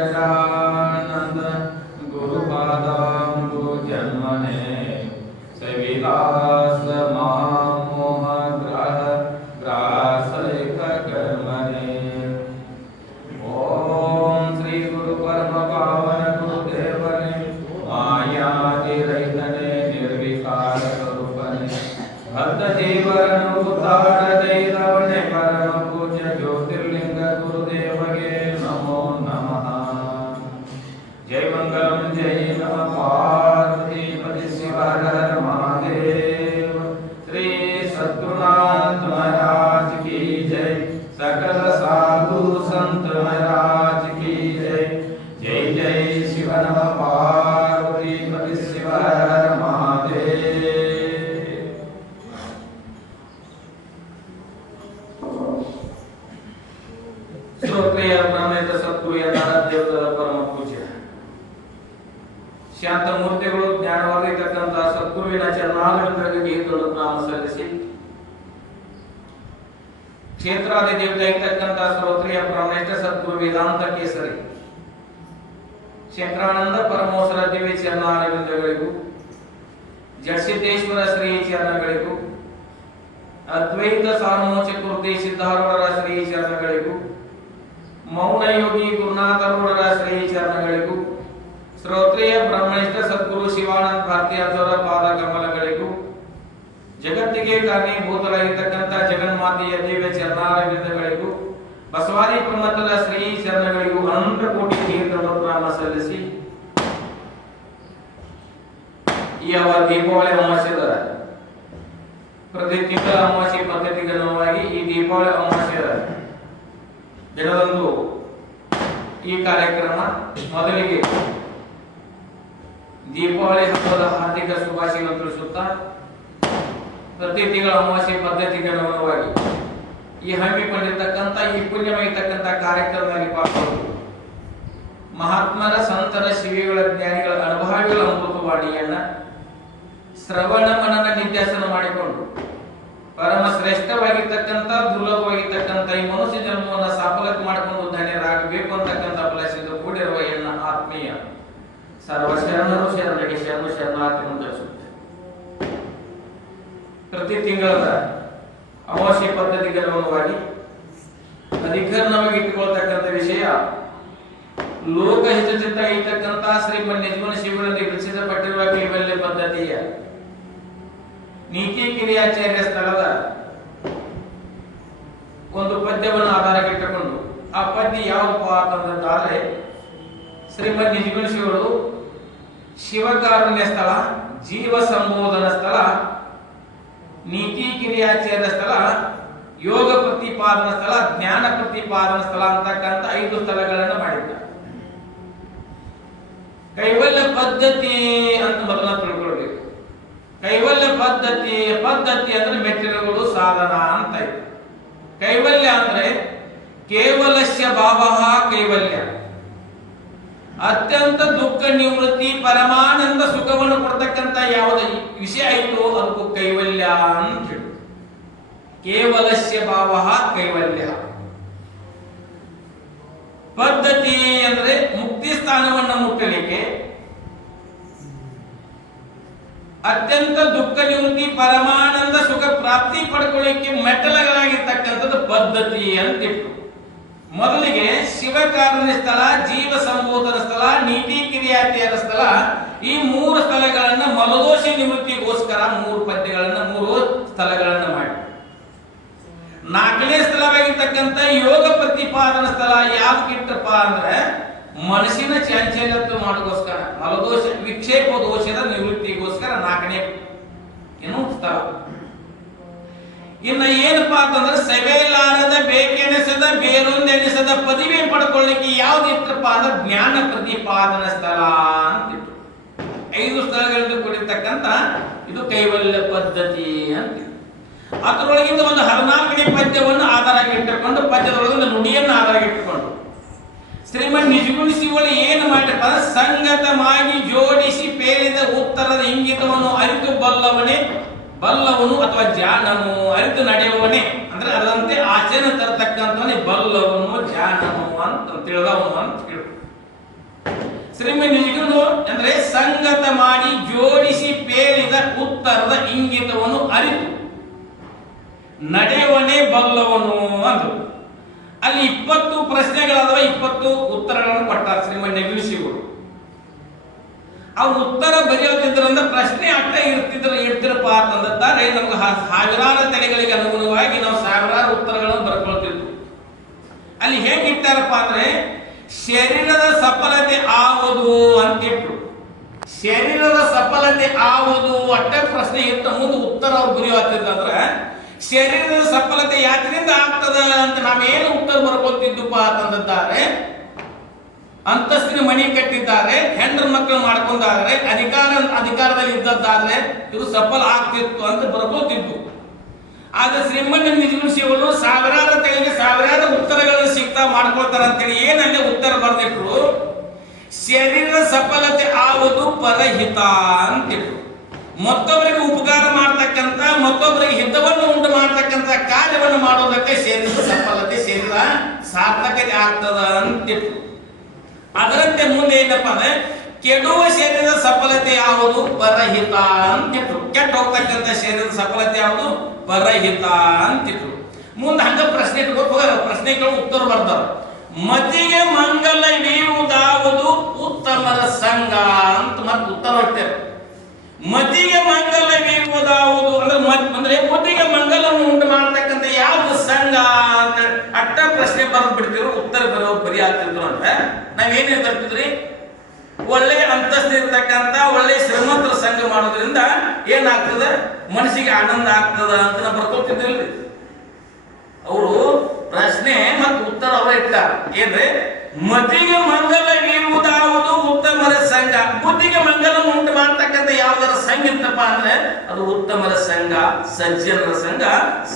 गजानंद गुरुपादाम्बु जन्मने सविलास महामोह ग्रह ग्रासैक कर्मणे। ओम श्री गुरु परम पावन गुरुदेवने मायातिरहितने निर्विकार स्वरूपने भक्त जीवन उद्धार दैवने परम पूज्य ज्योतिर्लिंग गुरुदेवगे नमो नमः। जय मंगलम जय नमः पार्वती पति शिव हर हर महादेव। श्री सद्गुरुनाथ महाराज की जय। सकल साधु संत महाराज की जय। जय जय शिव नमः पार्वती पति शिव हर हर महादेव। श्रोत्रिय ब्रह्मेन्द्र सद्गुरु देवदರ ಪರಮ ಪೂಜ್ಯ ಶಾಂತ ಮೂರ್ತಿಗಳು ಜ್ಞಾನವಾಗಿರತಕ್ಕಂಥ ಸದ್ಗುರುವಿನ ಚರಣಾರವಿಂದಗಳಿಗೆ ನಾಮ ಸಲ್ಲಿಸಿ ಕ್ಷೇತ್ರಾದಿ ದೇವತೆ ಆಗಿರ್ತಕ್ಕಂಥ ಶ್ರೋತ್ರಿಯ ಬ್ರಹ್ಮೇಂದ್ರ ಸದ್ಗುರು ವೇದಾಂತ ಕೇಸರಿ ಶಂಕರಾನಂದ ಪರಮೋಸರ ದಿವ್ಯ ಚರಣಾರವಿಂದಗಳಿಗೂ ಜಡಸಿದ್ದೇಶ್ವರ ಶ್ರೀ ಚರಣಗಳಿಗೂ ಅದ್ವೈತ ಸಾರಮೋಚ ಕೃತಿ ಸಿದ್ಧಾರೂಢರ ಶ್ರೀ ಚರಣಗಳಿಗೂ ಮೌನ ಯೋಗಿ ಗುರುನಾಥರೂಢರ ಶ್ರೀ ಚರಣಗಳಿಗೂ ಶ್ರೋತ್ರಿಯ ಬ್ರಹ್ಮನಿಷ್ಠ ಸದ್ಗುರು ಶಿವಾನಂದ ಭಾರತೀಯರ ಪಾದ ಕಮಲಗಳಿಗೂ ಜಗತ್ತಿಗೆ ಕಾರಣೀಭೂತರಾಗಿರ್ತಕ್ಕಂಥ ಜಗನ್ಮಾತೆಯ ದಿವ್ಯ ಚರಣಾರವಿಂದಗಳಿಗೂ ಬಸವಾದಿ ಪ್ರಮಥದ ಶ್ರೀ ಚರಣಗಳಿಗೂ ಅನಂತ ಕೋಟಿ ತೀರ್ಥನಾಮ ಸಲ್ಲಿಸಿ ಈ ದೀಪಾವಳಿ ಅಮಾವಾಸ್ಯದ ಪ್ರತಿ ತಿಂಗಳ ಅಮಾವಾಸ್ಯೆ ಪದ್ಧತಿಗೆ ಅನುವಾಗಿ ಈ ದೀಪಾವಳಿ ಅಮಾವಾಸ್ಯದ ದಿನದಂದು ಈ ಕಾರ್ಯಕ್ರಮ ಮೊದಲಿಗೆ ದೀಪಾವಳಿ ಹಬ್ಬದ ಹಾರ್ದಿಕ ಶುಭಾಶಯಗಳನ್ನು ತಿಳಿಸುತ್ತಾ ಪ್ರತಿ ತಿಂಗಳ ಅಮಾವಾಸ್ಯೆ ಪದ್ಧತಿಗೆ ಅನುಗುಣವಾಗಿ ಈ ಹಮ್ಮಿಕೊಂಡಿರ್ತಕ್ಕಂಥ ಈ ಪುಣ್ಯವಾಗಿರ್ತಕ್ಕಂಥ ಕಾರ್ಯಕ್ರಮದಲ್ಲಿ ಪಾಲ್ಗೊಂಡು ಮಹಾತ್ಮರ ಸಂತರ ಶಿವಿಗಳ ಜ್ಞಾನಿಗಳ ಅನುಭವಿಗಳ ಅಮೃತವಾಣಿಯನ್ನ ಶ್ರವಣ ಮನನ ನಿತ್ಯಾಸನ ಮಾಡಿಕೊಂಡು ಪರಮ ಶ್ರೇಷ್ಠವಾಗಿರ್ತಕ್ಕಂಥ ದುರ್ಲಭವಾಗಿರ್ತಕ್ಕಂಥ ಈ ಮನುಷ್ಯ ಜನ್ಮವನ್ನು ಸಾಫಲ್ಯತೆ ಮಾಡಿಕೊಂಡು ಧನ್ಯರಾಗಬೇಕು ಅಂತಕ್ಕಂಥ ಫಲಸಿದ್ದು ಕೂಡಿರುವ ಎನ್ನ ಆತ್ಮೀಯ ಸರ್ವಶರಣರು ಶರಣರಿಗೆ ಶರಣ ಶರಣಾರ್ಥಿಯನ್ನು ತಿಳಿಸುತ್ತೆ. ಪ್ರತಿ ತಿಂಗಳ ಅಮಾವಾಸ್ಯೆ ಪದ್ಧತಿಗೆ ಅನುಗುಣವಾಗಿ ಅಧಿಕರಣವಾಗಿ ಇಟ್ಟುಕೊಳ್ತಕ್ಕಂಥ ವಿಷಯ ಲೋಕಹಿತಚಿತ್ತ ಇರ್ತಕ್ಕಂಥ ಶ್ರೀಮನ್ ನಿಜಗುಣ ಶಿವರಲ್ಲಿ ರಚಿಸಲ್ಪಟ್ಟಿರುವ ಕೈವಲ್ಯ ಪದ್ಧತಿಯ ನೀತಿ ಕಿರಿಯಾಚಾರ್ಯ ಸ್ಥಳದ ಒಂದು ಪದ್ಯವನ್ನು ಆಧಾರಕ್ಕಿಟ್ಟುಕೊಂಡು ಆ ಪದ್ಯ ಯಾವಪ್ಪ ಅಂತಂದ್ರೆ ಶ್ರೀಮನ್ ನಿಜಗುಣ ಶಿವರು ಶಿವಕಾರುಣ್ಯ ಸ್ಥಳ, ಜೀವ ಸಂಬೋಧನ ಸ್ಥಳ, ನೀತಿ ಕಿರಿಯಾಚಾರ್ಯ ಸ್ಥಳ, ಯೋಗ ಪ್ರತಿಪಾದನ ಸ್ಥಳ, ಜ್ಞಾನ ಪ್ರತಿಪಾದನ ಸ್ಥಳ ಅಂತಕ್ಕಂಥ 5 ಸ್ಥಳಗಳನ್ನು ಮಾಡಿದ್ದಾರೆ. ಕೈವಲ್ಯ ಪದ್ಧತಿ ಅಂತ ಮೊದಲ ತಿಳ್ಕೊಳ್ಬೇಕು. ಕೈವಲ್ಯ ಪದ್ಧತಿ ಅಂದ್ರೆ ಮೆಟ್ಟಿಲುಗಳು ಸಾಧನ ಅಂತ ಇದೆ. ಕೈವಲ್ಯ ಅಂದ್ರೆ ಕೇವಲಸ್ಯ ಭಾವಃ ಕೈವಲ್ಯ, ಅತ್ಯಂತ ದುಃಖ ನಿವೃತ್ತಿ ಪರಮಾನಂದ ಸುಖವನ್ನು ಕೊಡ್ತಕ್ಕಂಥ ಯಾವುದೇ ವಿಷಯ ಆಯಿತು ಅದಕ್ಕೂ ಕೈವಲ್ಯ ಅಂತ ಹೇಳಿ. ಕೇವಲಸ್ಯ ಭಾವಃ ಕೈವಲ್ಯ. ಪದ್ಧತಿ ಅಂದ್ರೆ ಮುಕ್ತಿ ಸ್ಥಾನವನ್ನು ಮುಟ್ಟಲಿಕ್ಕೆ ಅತ್ಯಂತ ದುಃಖ ನಿವೃತ್ತಿ ಪರಮಾನಂದ ಸುಖ ಪ್ರಾಪ್ತಿ ಪಡ್ಕೊಳ್ಳಿಕ್ಕೆ ಮೆಟ್ಟಲುಗಳಾಗಿರ್ತಕ್ಕಂಥದ್ದು ಪದ್ಧತಿ ಅಂತಿಟ್ಟು. ಮೊದಲಿಗೆ ಶಿವಕಾರುಣ್ಯ ಸ್ಥಳ, ಜೀವ ಸಂಬೋಧನ ಸ್ಥಳ, ನೀತಿ ಕಿರಿಯಾಚಾರ್ಯ ಸ್ಥಳ, ಈ 3 ಸ್ಥಳಗಳನ್ನ ಮಲದೋಷ ನಿವೃತ್ತಿಗೋಸ್ಕರ 3 ಪದ್ಯಗಳನ್ನ 3 ಸ್ಥಳಗಳನ್ನ ಮಾಡಿ 4ನೇ ಸ್ಥಳವಾಗಿರ್ತಕ್ಕಂಥ ಯೋಗ ಪ್ರತಿಪಾದನ ಸ್ಥಳ ಯಾವ್ದಕ್ಕಿಟ್ಟಪ್ಪ ಅಂದ್ರೆ ಮನಸ್ಸಿನ ಚಾಂಚಲ್ಯತ್ವ ಮಾಡೋಗೋಸ್ಕರ, ಮಲದೋಷ ವಿಕ್ಷೇಪ ದೋಷದ ನಿವೃತ್ತಿಗೋಸ್ಕರ 4ನೇ ಸ್ಥಳ. ಇನ್ನು ಏನಪ್ಪಾ ಅಂತಂದ್ರೆ ಸವೆಲಾರದ ಬೇಕೆನಿಸದ ಬೇರೊಂದೆನಿಸದ ಪದವಿ ಪಡ್ಕೊಳ್ಳಿಕ್ಕೆ ಯಾವ್ದಿತ್ತಪ್ಪ ಅಂದ್ರೆ ಜ್ಞಾನ ಪ್ರತಿಪಾದನ ಸ್ಥಳ ಅಂತಿತ್ತು. 5 ಸ್ಥಳಗಳಿಂದ ಕೂಡಿರ್ತಕ್ಕಂಥ ಇದು ಕೈವಲ್ಯ ಪದ್ಧತಿ ಅಂತ. ಅದರೊಳಗಿಂದ ಒಂದು 14ನೇ ಪದ್ಯವನ್ನು ಆಧಾರವಾಗಿಟ್ಟುಕೊಂಡು ಪದ್ಯದೊಳಗಿಂದ ನುಡಿಯನ್ನು ಆಧಾರವಾಗಿಟ್ಟುಕೊಂಡು ಶ್ರೀಮನ್ ನಿಜಗುಣ ಶಿವಳು ಏನು ಮಾಡಿರಪ್ಪ ಸಂಗತವಾಗಿ ಜೋಡಿಸಿ ಪೇಳಿದ ಉತ್ತರದ ಇಂಗಿತವನ್ನು ಅರಿತು ಬಲ್ಲವನು ಅಥವಾ ಜಾಣನು, ಅರಿತು ನಡೆಯುವವನೇ ಅಂದ್ರೆ ಅದರಂತೆ ಆಚರಣೆ ತರತಕ್ಕಂಥವನೇ ಬಲ್ಲವನು, ಜಾಣನು ಅಂತ ತಿಳಿದವನು ಅಂತ ಹೇಳಿ ಶ್ರೀಮನಿಗಳು ಅಂದ್ರೆ ಸಂಗತ ಮಾಡಿ ಜೋಡಿಸಿ ಪೇರಿದ ಉತ್ತರದ ಇಂಗಿತವನ್ನು ಅರಿತು ನಡೆಯವನೇ ಬಲ್ಲವನು ಅಂದ್ರು. ಅಲ್ಲಿ 20 ಪ್ರಶ್ನೆಗಳಾದವ, 20 ಉತ್ತರಗಳನ್ನು ಕೊಟ್ಟಾರ ಶ್ರೀಮನ್ ನೆಗಿಸಿಗಳು. ಆ ಉತ್ತರ ಬರೆಯೋದ್ರಿಂದ ಪ್ರಶ್ನೆ ಅಟ್ಟ ಇಡ್ತಿರಪ್ಪ ಅಂತಂದರೆ ನಮ್ಗೆ ಸಾವಿರಾರು ತಲೆಗಳಿಗೆ ಅನುಗುಣವಾಗಿ ನಾವು ಸಾವಿರಾರು ಉತ್ತರಗಳನ್ನು ಬರ್ಕೊಳ್ತಿದ್ವು. ಅಲ್ಲಿ ಹೇಗಿಟ್ಟಾರಪ್ಪ ಅಂದ್ರೆ ಶರೀರದ ಸಫಲತೆ ಆವುದು ಅಂತಿಟ್ರು. ಶರೀರದ ಸಫಲತೆ ಆವುದು ಅಟ್ಟ ಪ್ರಶ್ನೆ ಇಟ್ಟ ಮುಂದೆ ಉತ್ತರ ಅವ್ರು ಬರೆಯುವಂತಂದ್ರೆ ಶರೀರದ ಸಫಲತೆ ಯಾಕಿನಿಂದ ಆಗ್ತದ ಅಂತ ನಾವೇನು ಉತ್ತರ ಬರ್ಕೊಳ್ತಿದ್ದಪ್ಪ ಅಂತಂದಿದ್ದಾರೆ. ಅಂತಸ್ತಿನ ಮಣಿ ಕಟ್ಟಿದ್ದಾರೆ, ಹೆಂಡ್ರ ಮಕ್ಕಳು ಮಾಡ್ಕೊಂಡಾದ್ರೆ, ಅಧಿಕಾರದಲ್ಲಿ ಇದ್ದದ್ದಾದ್ರೆ ಇವರು ಸಫಲ ಆಗ್ತಿತ್ತು ಅಂತ ಬರ್ಕೊಳ್ತಿದ್ದು. ಆದ್ರೆ ಶ್ರೀಮಂತ ನಿಜಗಳು ಸಾವಿರಾರು ತೆಗೆಗೆ ಸಾವಿರಾರು ಉತ್ತರಗಳನ್ನು ಸಿಗ್ತಾ ಮಾಡ್ಕೊಳ್ತಾರ ಅಂತೇಳಿ ಏನಲ್ಲೇ ಉತ್ತರ ಬರ್ದಿಟ್ರು. ಶರೀರದ ಸಫಲತೆ ಆವುದು ಪರಹಿತ ಅಂತಿಟ್ರು. ಮತ್ತೊಬ್ಬರಿಗೆ ಉಪಕಾರ ಮಾಡ್ತಕ್ಕಂಥ, ಮತ್ತೊಬ್ಬರಿಗೆ ಹಿತವನ್ನು ಉಂಟು ಮಾಡ್ತಕ್ಕಂಥ ಕಾರ್ಯವನ್ನು ಮಾಡೋದಕ್ಕೆ ಶರೀರದ ಸಫಲತೆ, ಶರೀರ ಸಾರ್ಥಕತೆ ಆಗ್ತದ ಅಂತಿಟ್ರು. ಅದರಂತೆ ಮುಂದೆ ಏನಪ್ಪ ಅಂದ್ರೆ ಕೆಡುವ ಶರೀರದ ಸಫಲತೆ ಯಾವುದು ಪರಹಿತ ಅಂತಿಟ್ರು. ಕೆಟ್ಟ ಹೋಗ್ತಕ್ಕಂಥ ಶರೀರದ ಸಫಲತೆ ಯಾವುದು ಪರಹಿತ ಅಂತಿಟ್ರು. ಮುಂದೆ ಹಂಗ ಪ್ರಶ್ನೆ ಇಟ್ಕೊಂಡು ಹೋಗ ಪ್ರಶ್ನೆಗಳು ಉತ್ತರ ಬರ್ತಾವ. ಮತಿಗೆ ಮಂಗಲ ನೀಡುವುದಾವುದು ಉತ್ತಮರ ಸಂಘ ಅಂತ ಮತ್ತೆ ಉತ್ತರ ಹೊಡ್ತೇವೆ. ಮತಿಗೆ ಮಂಗಲ ನೀಡುವುದಾವುದು ಅಂದ್ರೆ ಮತಿಗೆ ಮಂಗಲವನ್ನು ಉಂಟು ಮಾಡ್ತಕ್ಕಂಥ ಯಾವ್ದು ಸಂಘ ಅಂತ ಅಟ್ಟ ಪ್ರಶ್ನೆ ಬರೆದು ಬಿಡ್ತಿದ್ರು. ಉತ್ತರ ಬರಿ ಆಗ್ತಿದ್ರು ಅಂದ್ರೆ ನಾವೇನೇನ್ ಬರ್ತಿದ್ರಿ, ಒಳ್ಳೆ ಅಂತಸ್ತು ಇರ್ತಕ್ಕಂಥ ಒಳ್ಳೆ ಶ್ರೀಮಂತರ ಸಂಘ ಮಾಡೋದ್ರಿಂದ ಏನಾಗ್ತದ, ಮನಸ್ಸಿಗೆ ಆನಂದ ಆಗ್ತದ ಅಂತ ನಾವು ಬರ್ಕೊಳ್ತಿದ್ರಿಲ್ರಿ. ಅವರು ಪ್ರಶ್ನೆ ಮತ್ತು ಉತ್ತರ ಅವರ ಇಟ್ಟಾರ. ಏನ್ರಿ, ಮತಿಗೆ ಮಂಗಲ ನೀಡುವುದಾವುದು ಉತ್ತಮರ ಸಂಘ. ಬುದ್ಧಿಗೆ ಮಂಗಲ ಉಂಟು ಮಾಡ್ತಕ್ಕಂಥ ಯಾವ್ದಾರ ಸಂಘ ಇತ್ತಪ್ಪ ಅಂದ್ರೆ ಅದು ಉತ್ತಮರ ಸಂಘ, ಸಜ್ಜನರ ಸಂಘ,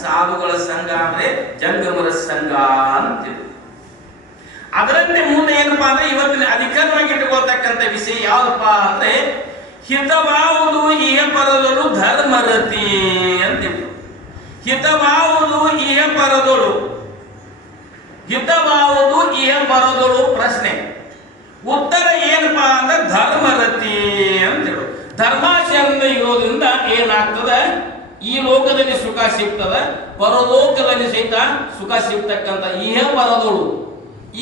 ಸಾಧುಗಳ ಸಂಘ ಅಂದ್ರೆ ಜಂಗಮರ ಸಂಘ ಅಂತಿದ್ರು. ಅದರಂತೆ ಮುಂದೆ ಏನಪ್ಪಾ ಅಂದ್ರೆ ಇವತ್ತಿನ ಅಧಿಕಾರವಾಗಿ ಇಟ್ಟುಕೊಳ್ತಕ್ಕಂಥ ವಿಷಯ ಯಾವ್ದಪ್ಪ ಅಂದ್ರೆ ಹಿತವಾವುದು ಇಹ ಪರದಳು ಧರ್ಮರತಿ ಅಂತಿದ್ರು. ಹಿತವಾವುದು ಇಹ ಪರದಳು, ಹಿತವಾವುದು ಇಹ ಪರದಳು ಪ್ರಶ್ನೆ. ಉತ್ತರ ಏನಪ್ಪಾ ಅಂದ್ರೆ ಧರ್ಮರತಿ ಅಂತೇಳು. ಧರ್ಮಾಚರಣೆ ಇರೋದ್ರಿಂದ ಏನಾಗ್ತದ, ಈ ಲೋಕದಲ್ಲಿ ಸುಖ ಸಿಗ್ತದ, ಪರಲೋಕದಲ್ಲಿ ಸಹಿತ ಸುಖ ಸಿಗ್ತಕ್ಕಂಥ ಇಹ ಪರದಳು.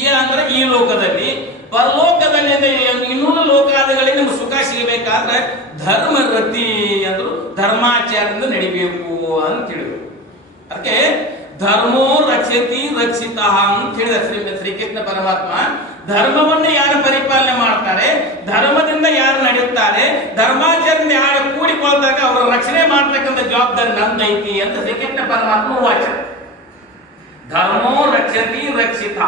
ಈ ಅಂದ್ರೆ ಈ ಲೋಕದಲ್ಲಿ, ಪರಲೋಕದಲ್ಲಿ ಇನ್ನೂರು ಲೋಕಾದಿಗಳಿಗೆ ನಮ್ಗೆ ಸುಖ ಸಿಗಬೇಕಾದ್ರೆ ಧರ್ಮರತಿ ಅಂದ್ರು ಧರ್ಮಾಚರಣೆ ನಡಿಬೇಕು ಅಂತ ಹೇಳಿದ್ರು. ಅದಕ್ಕೆ ಧರ್ಮೋ ರಕ್ಷತಿ ರಕ್ಷಿತ ಅಂತ ಹೇಳಿದ ಶ್ರೀಕೃಷ್ಣ ಪರಮಾತ್ಮ. ಧರ್ಮವನ್ನು ಯಾರು ಪರಿಪಾಲನೆ ಮಾಡ್ತಾರೆ, ಧರ್ಮದಿಂದ ಯಾರು ನಡೆಯುತ್ತಾರೆ, ಧರ್ಮಾಚರಣೆ ಯಾರು ಕೂಡಿಕೊಳ್ತಾಗ ಅವರ ರಕ್ಷಣೆ ಮಾಡ್ತಕ್ಕಂಥ ಜವಾಬ್ದಾರಿ ನಂದೈತಿ ಅಂತ ಶ್ರೀಕೃಷ್ಣ ಪರಮಾತ್ಮ ವಾಚ. ಧರ್ಮೋ ರಕ್ಷತಿ ರಕ್ಷಿತ,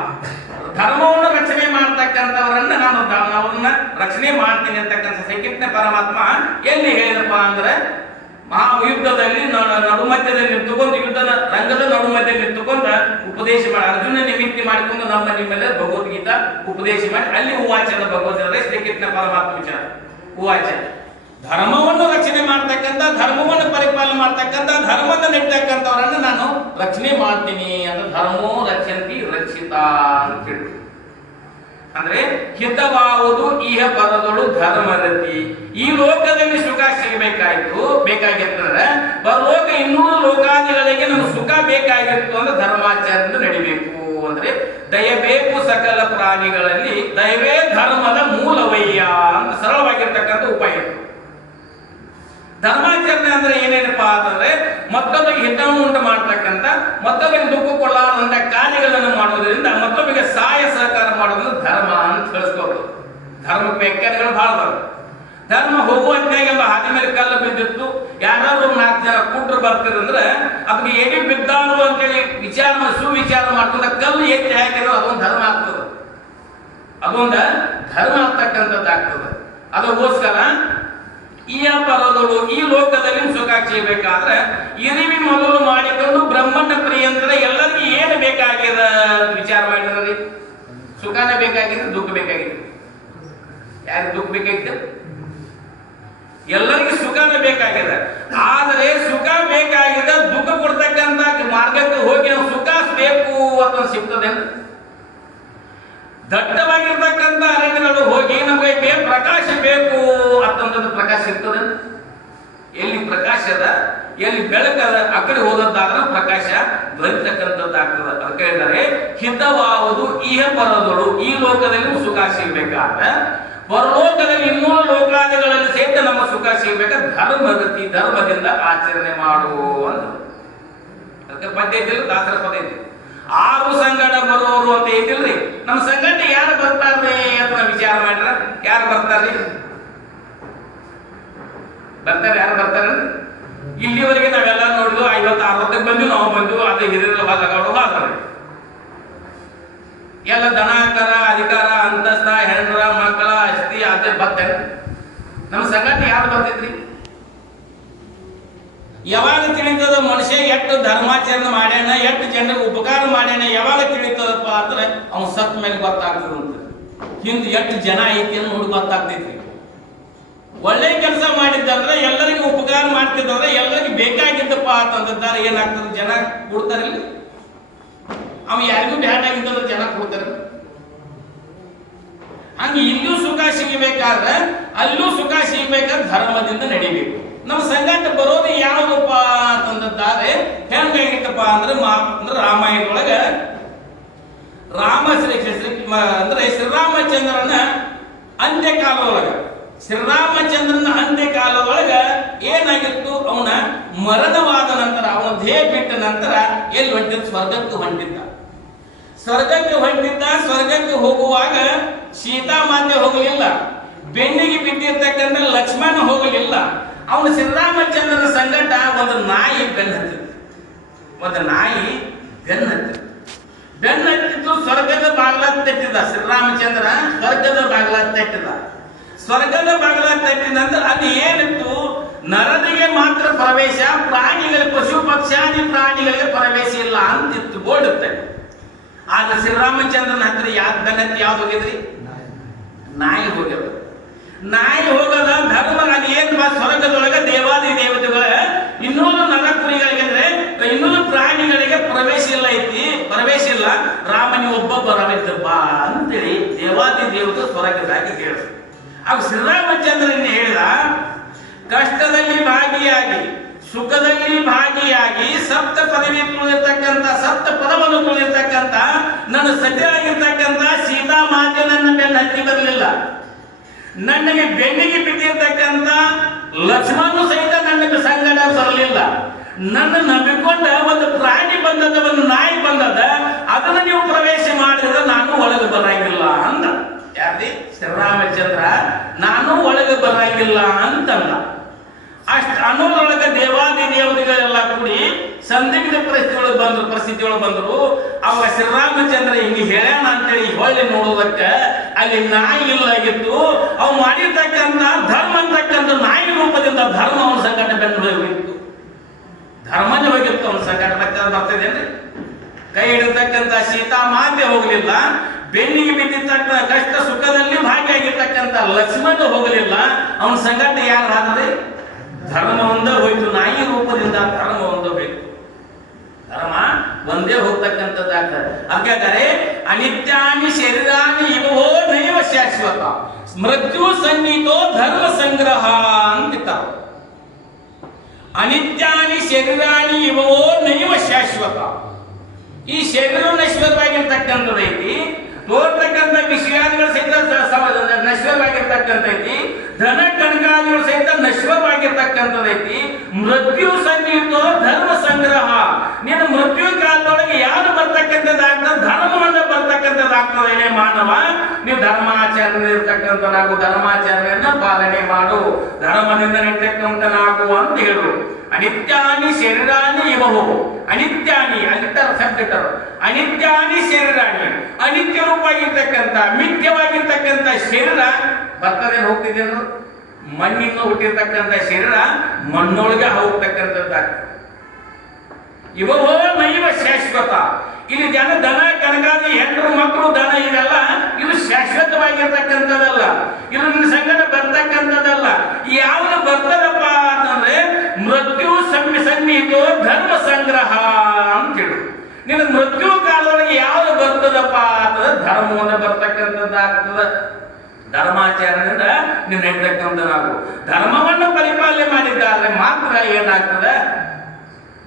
ಧರ್ಮವನ್ನು ರಕ್ಷಣೆ ಮಾಡ್ತಕ್ಕಂಥವರನ್ನ ನಾನು ಅವ್ರನ್ನ ರಕ್ಷಣೆ ಮಾಡ್ತೀನಿ ಅಂತಕ್ಕಂಥ ಶ್ರೀಕೃಷ್ಣ ಪರಮಾತ್ಮ ಎಲ್ಲಿ ಹೇಳಿದಪ್ಪ ಅಂದ್ರೆ ಯುದ್ಧದಲ್ಲಿ ನಡುಮಧ್ಯದಲ್ಲಿ ನಿಂತುಕೊಂಡು, ಯುದ್ಧದ ರಂಗದ ನಡುಮಧ್ಯದಲ್ಲಿ ನಿಂತುಕೊಂಡು ಉಪದೇಶ ಮಾಡಿ ಅರ್ಜುನ ನಿಮಿತ್ತಿ ಮಾಡಿಕೊಂಡು ನಮ್ಮ ನಿಮ್ಮೆಲ್ಲ ಭಗವದ್ಗೀತಾ ಉಪದೇಶ ಮಾಡಿ ಅಲ್ಲಿ ಹೂವಾಚನ ಭಗವದ್ಗೀತೆ ಶ್ರೀಕೃಷ್ಣ ಪರಮಾತ್ಮ ವಿಚಾರ ಹೂವಾಚ. ಧರ್ಮವನ್ನು ರಕ್ಷಣೆ ಮಾಡ್ತಕ್ಕಂಥ, ಧರ್ಮವನ್ನು ಪರಿಪಾಲನೆ ಮಾಡ್ತಕ್ಕಂಥ, ಧರ್ಮದ ನೆಟ್ಟಕ್ಕಂಥವರನ್ನು ನಾನು ರಕ್ಷಣೆ ಮಾಡ್ತೀನಿ ಅಂದ್ರೆ ಧರ್ಮೋ ರಕ್ಷಂತಿ ರಕ್ಷಿತ ಅಂತ ಹೇಳಿ. ಅಂದ್ರೆ ಹಿತವಾವುದು ಇಹ ಪರದಳು ಧರ್ಮರತಿ. ಈ ಲೋಕದಲ್ಲಿ ಸುಖ ಸಿಗಬೇಕಾಯ್ತು ಬೇಕಾಗಿರ್ತಂದ್ರೆ ಪರಲೋಕ ಇನ್ನೂರು ಲೋಕಾದಿಗಳಿಗೆ ನಮ್ಗೆ ಸುಖ ಬೇಕಾಗಿತ್ತು ಅಂದ್ರೆ ಧರ್ಮಾಚರಣೆ ನಡಿಬೇಕು. ಅಂದ್ರೆ ದಯಬೇಕು ಸಕಲ ಪ್ರಾಣಿಗಳಲ್ಲಿ, ದಯವೇ ಧರ್ಮದ ಮೂಲವಯ್ಯ ಅಂತ ಸರಳವಾಗಿರ್ತಕ್ಕಂಥ ಉಪಾಯ. ಧರ್ಮಾಚರಣೆ ಅಂದ್ರೆ ಏನೇನಪ್ಪ ಅಂತಂದ್ರೆ ಮತ್ತೊಬ್ಬರಿಗೆ ಹಿತವನ್ನು ಉಂಟು ಮಾಡ್ತಕ್ಕಂಥ, ಮತ್ತೊಬ್ಬರಿಗೆ ದುಃಖ ಕೊಳ್ಳಾದಂತ ಕಾರ್ಯಗಳನ್ನು ಮಾಡೋದ್ರಿಂದ ಮತ್ತೊಬ್ಬರಿಗೆ ಸಹಾಯ ಸಹಕಾರ ಮಾಡೋದನ್ನ ಧರ್ಮ ಅಂತ ತಿಳಿಸ್ಕೋಬಹುದು. ಧರ್ಮ ವ್ಯಾಖ್ಯಾನಗಳು ಬಹಳ ಬರುತ್ತೆ. ಧರ್ಮ ಹೋಗುವಂತಾಗ ಹಾದಿ ಮೇಲೆ ಕಲ್ಲು ಬಿದ್ದಿತ್ತು, ಯಾರಾದ್ರೂ 4 ಜನ ಕೂಟ್ರು ಬರ್ತಿರಂದ್ರೆ ಅದಕ್ಕೆ ಎಡಿ ಬಿದ್ದಾರು ಅಂತೇಳಿ ಸುವಿಚಾರ ಮಾಡ್ಕೊಂಡ ಕಲ್ಲು ಎತ್ತಿ ಹಾಕಿರೋ ಅದೊಂದು ಧರ್ಮ ಆಗ್ತದೆ, ಅದೊಂದು ಧರ್ಮ ಆಗ್ತಕ್ಕಂಥದ್ದು ಆಗ್ತದೆ. ಅದಕ್ಕೋಸ್ಕರ ಈ ಪರದಳು ಈ ಲೋಕದಲ್ಲಿ ಸುಖ ಸಿಗಬೇಕಾದ್ರೆ ಇರಿವಿ ಮೊದಲು ಮಾಡಿಕೊಂಡು ಬ್ರಹ್ಮಣ್ಣ ಪ್ರಿಯಂತರ ಎಲ್ಲರಿಗೂ ಏನು ಬೇಕಾಗಿದೆ ವಿಚಾರ ಮಾಡಿದ್ರಿ. ಸುಖನ ಬೇಕಾಗಿದೆ, ದುಃಖ ಬೇಕಾಗಿದೆ. ಯಾರಿಗೆ ದುಃಖ ಬೇಕಾಗಿದೆ? ಎಲ್ಲರಿಗೂ ಸುಖನ ಬೇಕಾಗಿದೆ. ಆದರೆ ಸುಖ ಬೇಕಾಗಿದೆ, ದುಃಖ ಕೊಡ್ತಕ್ಕಂಥ ಮಾರ್ಗಕ್ಕೆ ಹೋಗಿ ನಾವು ಸುಖ ಬೇಕು ಅಂತ ಸಿಗ್ತದೆ. ದಟ್ಟವಾಗಿರ್ತಕ್ಕಂಥ ಅರಣ್ಯಗಳು ಹೋಗಿ ನಮಗೆ ಪ್ರಕಾಶ ಬೇಕು ಅಂತಂದ್ರೆ ಪ್ರಕಾಶ ಇರ್ತದೆ. ಎಲ್ಲಿ ಪ್ರಕಾಶ ಅದ, ಎಲ್ಲಿ ಬೆಳಕದ, ಆ ಕಡೆ ಹೋದದ್ದಾದ್ರೆ ಪ್ರಕಾಶ ಬರ್ತಕ್ಕಂಥದ್ದಾಗ್ತದೆ. ಅದಕ್ಕೆ ಹೇಳಿದರೆ ಹಿತವಾವುದು ಇಹ ಪರದಳು, ಈ ಲೋಕದಲ್ಲಿ ಸುಖ ಸಿಗ್ಬೇಕಾದ್ರೆ ಪರಲೋಕದಲ್ಲಿ ಇನ್ನೂ ಲೋಕಾದಿಗಳಲ್ಲಿ ಸಹಿತ ನಮ್ಮ ಸುಖ ಸಿಗ್ಬೇಕಾದ್ರೆ ಧರ್ಮಗತಿ, ಧರ್ಮದಿಂದ ಆಚರಣೆ ಮಾಡುವಂತ ಅದಕ್ಕೆ ಪದ್ಯ ಐತಿಲ್ಲ, ದಾಸರ ಪದ ಐತಿ. ಆರು ಸಂಗಡ ಬರೋರು ಅಂತ ಐತಿಲ್ರಿ. ನಮ್ಮ ಸಂಗಡ ಯಾರು ಬರ್ತಾರ್ರಿ ಅಂತ ವಿಚಾರ ಮಾಡ್ರ, ಯಾರು ಬರ್ತಾರ್ರಿ? ಬರ್ತಾರೆ, ಯಾರು ಬರ್ತಾರ? ಇಲ್ಲಿವರೆಗೆ ನಾವೆಲ್ಲ ನೋಡಿದ್ವು 50-60 ಬಂದು ನಾವು ಬಂದು ಅದು ಹಿರಿಯರ ಹೋದ್ರೆ ಎಲ್ಲ ದನ ಕರ ಅಧಿಕಾರ ಅಂತಸ್ತ ಹೆಂಡ್ರ ಮಕ್ಕಳ ಅಸ್ತಿ ಅದೇ ಬರ್ತೇನೆ. ನಮ್ಮ ಸಂಗಟ ಯಾರು ಬರ್ತಿದ್ರಿ? ಯಾವಾಗ ತಿಳಿತದ ಮನುಷ್ಯ ಎಷ್ಟು ಧರ್ಮಾಚರಣೆ ಮಾಡ್ಯಾನ, ಎಷ್ಟು ಜನರಿಗೆ ಉಪಕಾರ ಮಾಡ್ಯಾನ, ಯಾವಾಗ ತಿಳಿತದಪ್ಪ ಅಂದ್ರೆ ಅವ್ನು ಸತ್ ಮೇಲೆ ಗೊತ್ತಾಗ್ತದಂತ. ಹಿಂದೆ ಎಷ್ಟು ಜನ ಐತಿ ಅಂತ ನೋಡಿ ಗೊತ್ತಾಗ್ತೈತ್ರಿ. ಒಳ್ಳೆ ಕೆಲಸ ಮಾಡಿದ್ದಂದ್ರೆ, ಎಲ್ಲರಿಗೂ ಉಪಕಾರ ಮಾಡ್ತಿದ್ದಂದ್ರೆ, ಎಲ್ಲರಿಗೂ ಬೇಕಾಗಿದ್ದಪ್ಪ ಅಂತಂದ್ರೆ ಏನಾಗ್ತದೆ? ಜನ ಕೊಡ್ತಾರಿಲ್ಲ. ಅವ ಯಾರಿಗೂ ಬ್ಯಾಟಾಗಿದ್ದಂದ್ರೆ ಜನ ಕೊಡ್ತಾರೆ. ಹಂಗೆ ಇಲ್ಲೂ ಸುಖ ಸಿಗಬೇಕಾದ್ರೆ ಅಲ್ಲೂ ಸುಖ ಸಿಗಬೇಕಾದ್ರೆ ಧರ್ಮದಿಂದ ನಡಿಬೇಕು. ನಮ್ಮ ಸಂಗಟ ಬರೋದು ಯಾವುದಪ್ಪ ಅಂತಂದ್ರೆ ಹೆಂಗಾಗಿತ್ತಪ್ಪ ಅಂದ್ರೆ ರಾಮಾಯಣದೊಳಗ ಅಂದ್ರೆ ಶ್ರೀರಾಮಚಂದ್ರನ ಅಂತ್ಯಕಾಲದೊಳಗ ಶ್ರೀರಾಮಚಂದ್ರನ ಅಂತ್ಯಕಾಲದೊಳಗ ಏನಾಗಿತ್ತು? ಅವನ ಮರಣವಾದ ನಂತರ, ಅವನ ದೇಹ ಬಿಟ್ಟ ನಂತರ ಎಲ್ಲಿ ಹೊಂಟಿದ್ದ? ಸ್ವರ್ಗಕ್ಕೆ ಹೊಂಟಿದ್ದ. ಸ್ವರ್ಗಕ್ಕೆ ಹೋಗುವಾಗ ಸೀತಾಮಾತೆ ಹೋಗಲಿಲ್ಲ, ಬೆನ್ನಿಗೆ ಬಿದ್ದಿರ್ತಕ್ಕಂಥ ಲಕ್ಷ್ಮಣ ಹೋಗಲಿಲ್ಲ. ಅವನು ಶ್ರೀರಾಮಚಂದ್ರನ ಸಂಗಟ ಒಂದು ನಾಯಿ ಬೆನ್ನತ್ತಿದ್ದು ಸ್ವರ್ಗದ ಬಾಗ್ಲ ತಟ್ಟಿದ. ಶ್ರೀರಾಮಚಂದ್ರ ಸ್ವರ್ಗದ ಬಾಗ್ಲ ತಟ್ಟಿದ. ಸ್ವರ್ಗದ ಬಾಗ್ಲ ತಟ್ಟಿದ ನಂತರ ಅದು ಏನಿತ್ತು? ನರನಿಗೆ ಮಾತ್ರ ಪ್ರವೇಶ, ಪ್ರಾಣಿಗಳಿಗೆ, ಪಶು ಪಕ್ಷಾದಿ ಪ್ರಾಣಿಗಳಿಗೆ ಪ್ರವೇಶ ಇಲ್ಲ ಅಂತಿತ್ತು, ಬೋರ್ಡುತ್ತೆ. ಆದ್ರೆ ಶ್ರೀರಾಮಚಂದ್ರನ ಹತ್ರ ಬೆನ್ನತ್ತಿ ಯಾವ್ದು ಹೋಗಿದ್ರಿ? ನಾಯಿ ಹೋಗ್ಯದ. ನಾಯಿ ಹೋಗದ ಧರ್ಮ ಅದು ಏನ್ ಸ್ವರ್ಗದೊಳಗ ದೇವಾದಿ ದೇವತೆಗಳ ಇನ್ನೂರು ನರಕುರಿಗಳಿಗೆ ಅಂದ್ರೆ ಇನ್ನೂರು ಪ್ರಾಣಿಗಳಿಗೆ ಪ್ರವೇಶ ಇಲ್ಲ. ರಾಮನಿ ಒಬ್ಬ ಬರವಿದ್ದಪ್ಪ ಅಂತೇಳಿ ದೇವಾದಿ ದೇವತೆ ಸ್ವರ್ಗದಾಗಿ ಹೇಳಿದ್ರು. ಆಗ ಶ್ರೀರಾಮಚಂದ್ರನ ಹೇಳಿದ, ಕಷ್ಟದಲ್ಲಿ ಭಾಗಿಯಾಗಿ ಸುಖದಲ್ಲಿ ಭಾಗಿಯಾಗಿ ಸಪ್ತ ಪದವಿ ತುಳಿದಿರ್ತಕ್ಕಂಥ, ಸಪ್ತ ಪದವನ್ನು ತುಳಿದಿರ್ತಕ್ಕಂಥ ನನ್ನ ಸತಿಯಾಗಿರ್ತಕ್ಕಂಥ ಸೀತಾಮಾತೆ ನನ್ನ ಬೆನ್ನ ಹತ್ತಿ ಬರಲಿಲ್ಲ. ನನಗೆ ಬೆನ್ನಿಗೆ ಬಿದ್ದಿರ್ತಕ್ಕಂಥ ಲಕ್ಷ್ಮಣ ಸಹಿತ ನನ್ನ ಸಂಗಡ ಬರಲಿಲ್ಲ. ನನ್ನ ನಂಬಿಕೊಂಡ ಒಂದು ಪ್ರಾಣಿ ಬಂದದ, ಒಂದು ನಾಯಿ ಬಂದದ, ಅದನ್ನು ನೀವು ಪ್ರವೇಶ ಮಾಡಿದ್ರೆ ನಾನು ಒಳಗೆ ಬರಂಗಿಲ್ಲ ಅಂದ. ಯಾರ್ದಿ? ಶ್ರೀರಾಮಚಂದ್ರ ನಾನು ಒಳಗೆ ಬರಂಗಿಲ್ಲ ಅಂತಂದ. ಅಷ್ಟು ಅನ್ನೋದ್ರೊಳಗೆ ದೇವಾದಿ ದೇವತೆಗಳೆಲ್ಲ ಕೂಡಿ ಸಂದಿಗ್ಧ ಪರಿಸ್ಥಿತಿಯೊಳಗೆ ಬಂದರು. ಅವಾಗ ಶ್ರೀರಾಮಚಂದ್ರ ಹಿಂಗೆ ಹೇಳ್ಯಾನ ಅಂತೇಳಿ ಹೊಳ್ಳಿ ನೋಡೋದಕ್ಕೆ ಅಲ್ಲಿ ನಾಯಿ ಇಲ್ಲಾಗಿತ್ತು. ಅವು ಮಾಡಿರ್ತಕ್ಕಂಥ ಧರ್ಮ ಅಂತಕ್ಕಂಥ ನಾಯಿ ರೂಪದಿಂದ ಧರ್ಮ ಅವನ ಸಂಕಟ ಬೆನ್ನು ಹೋಗಿತ್ತು. ಧರ್ಮನೇ ಹೋಗಿತ್ತು ಅವನ ಸಂಕಟ. ಬರ್ತದೇನ್ರಿ? ಕೈ ಹಿಡಿತಕ್ಕಂಥ ಸೀತಾಮಾತೆ ಹೋಗಲಿಲ್ಲ, ಬೆನ್ನಿಗೆ ಬಿದ್ದಿರ್ತಕ್ಕಂಥ ಕಷ್ಟ ಸುಖದಲ್ಲಿ ಭಾಗಿಯಾಗಿರ್ತಕ್ಕಂಥ ಲಕ್ಷ್ಮಣ ಹೋಗಲಿಲ್ಲ. ಅವನ ಸಂಕಟ ಯಾರು ಆದ್ರೆ? ಧರ್ಮ ಒಂದೇ ಹೋಯ್ತು. ನಾಯಿ ರೂಪದಿಂದ ಧರ್ಮ ಒಂದೇ ಹೋಯ್ತು. ಧರ್ಮ ಒಂದೇ ಹೋಗ್ತಕ್ಕಂಥದ್ದಾಗ್ತದೆ. ಹಾಗಾದರೆ ಅನಿತ್ಯಾನಿ ಶರೀರಾನಿ ಇವೋ ನೈವ ಶಾಶ್ವತ ಮೃತ್ಯು ಸನ್ನಿಹಿತೋ ಧರ್ಮ ಸಂಗ್ರಹ ಅಂತಿತ್ತ. ಅನಿತ್ಯಾನಿ ಶರೀರಾನಿ ಇವೋ ನೈವ ಶಾಶ್ವತ. ಈ ಶರೀರ ನಶ್ವರವಾಗಿರ್ತಕ್ಕಂಥದ್ದೈತಿ, ತೋರ್ತಕ್ಕಂಥ ವಿಷಯಾದಿಗಳು ಸಹಿತ ನಶ್ವರವಾಗಿರ್ತಕ್ಕಂಥೈತಿ, ಧನ ಕನಕಾದಿಗಳು ಸಹಿತ ನಶ್ವರವಾಗಿರ್ತಕ್ಕಂಥದೈತಿ. ಮೃತ್ಯು ಸನ್ನಿಹಿತೋ ಧರ್ಮ ಸಂಗ್ರಹ. ನೀನು ಮೃತ್ಯು ಕಾಲದೊಳಗೆ ಯಾರು ಬರ್ತಕ್ಕಂಥದ್ದಾಗ್ತದೆ? ಧರ್ಮವನ್ನು ಬರ್ತಕ್ಕಂಥದ್ದಾಗ್ತದೆ. ಮಾನವ, ನೀವು ಧರ್ಮಾಚರಣೆ ಇರ್ತಕ್ಕಂಥನಾಗು, ಧರ್ಮಾಚರಣೆಯನ್ನ ಪಾಲನೆ ಮಾಡು, ಧರ್ಮದಿಂದ ನಿರ್ತಕ್ಕಂಥನಾಗು ಅಂತ ಹೇಳು. ಅನಿತ್ಯಾನಿ ಶರೀರಾನಿ ಇವಹು. ಅನಿತ್ಯಾನಿ ಸಬ್ಜೆಕ್ಟರು. ಅನಿತ್ಯಾನಿ ಶರೀರಾನಿ, ಅನಿತ್ಯ ರೂಪವಾಗಿರ್ತಕ್ಕಂಥ ಮಿಥ್ಯವಾಗಿರ್ತಕ್ಕಂಥ ಶರೀರ ಬರ್ತದೆ, ಹೋಗ್ತಿದೆ ಅಂದ್ರೆ ಮಣ್ಣಿಂದ ಹುಟ್ಟಿರ್ತಕ್ಕಂಥ ಶರೀರ ಮಣ್ಣೊಳಗೆ ಹೋಗ್ತಕ್ಕಂಥದ್ದಾಗ್ತದೆ. ಇವಹೋ ನೈವ ಶಾಶ್ವತ. ಇಲ್ಲಿ ದನ ಕನಕಾದಿ ಹೆಣ್ಣು ಮಕ್ಕಳು ದನ ಇದೆಲ್ಲ ಇದು ಶಾಶ್ವತವಾಗಿರ್ತಕ್ಕಂಥದ್ದಲ್ಲ. ಇದು ನಿನ್ನ ಸಂಗಡ ಬರ್ತಕ್ಕಂಥದ್ದಲ್ಲ. ಯಾವುದು ಬರ್ತದಪ್ಪ ಅಂತಂದ್ರೆ ಮೃತ್ಯು ಸನ್ನಿಹಿತೋ ಧರ್ಮ ಸಂಗ್ರಹ ಅಂತ ಹೇಳು. ನಿನ್ನ ಮೃತ್ಯು ಕಾಲದೊಳಗೆ ಯಾವುದು ಬರ್ತದಪ್ಪ ಅಂತಂದ್ರೆ ಧರ್ಮವನ್ನು ಬರ್ತಕ್ಕಂಥದ್ದಾಗ್ತದ. ಧರ್ಮಾಚರಣೆಯಿಂದ ನೀನು ನಡೀತಕ್ಕಂಥನಾಗು. ಧರ್ಮವನ್ನು ಪರಿಪಾಲನೆ ಮಾಡಿದ್ದಾದ್ರೆ ಮಾತ್ರ ಏನಾಗ್ತದೆ,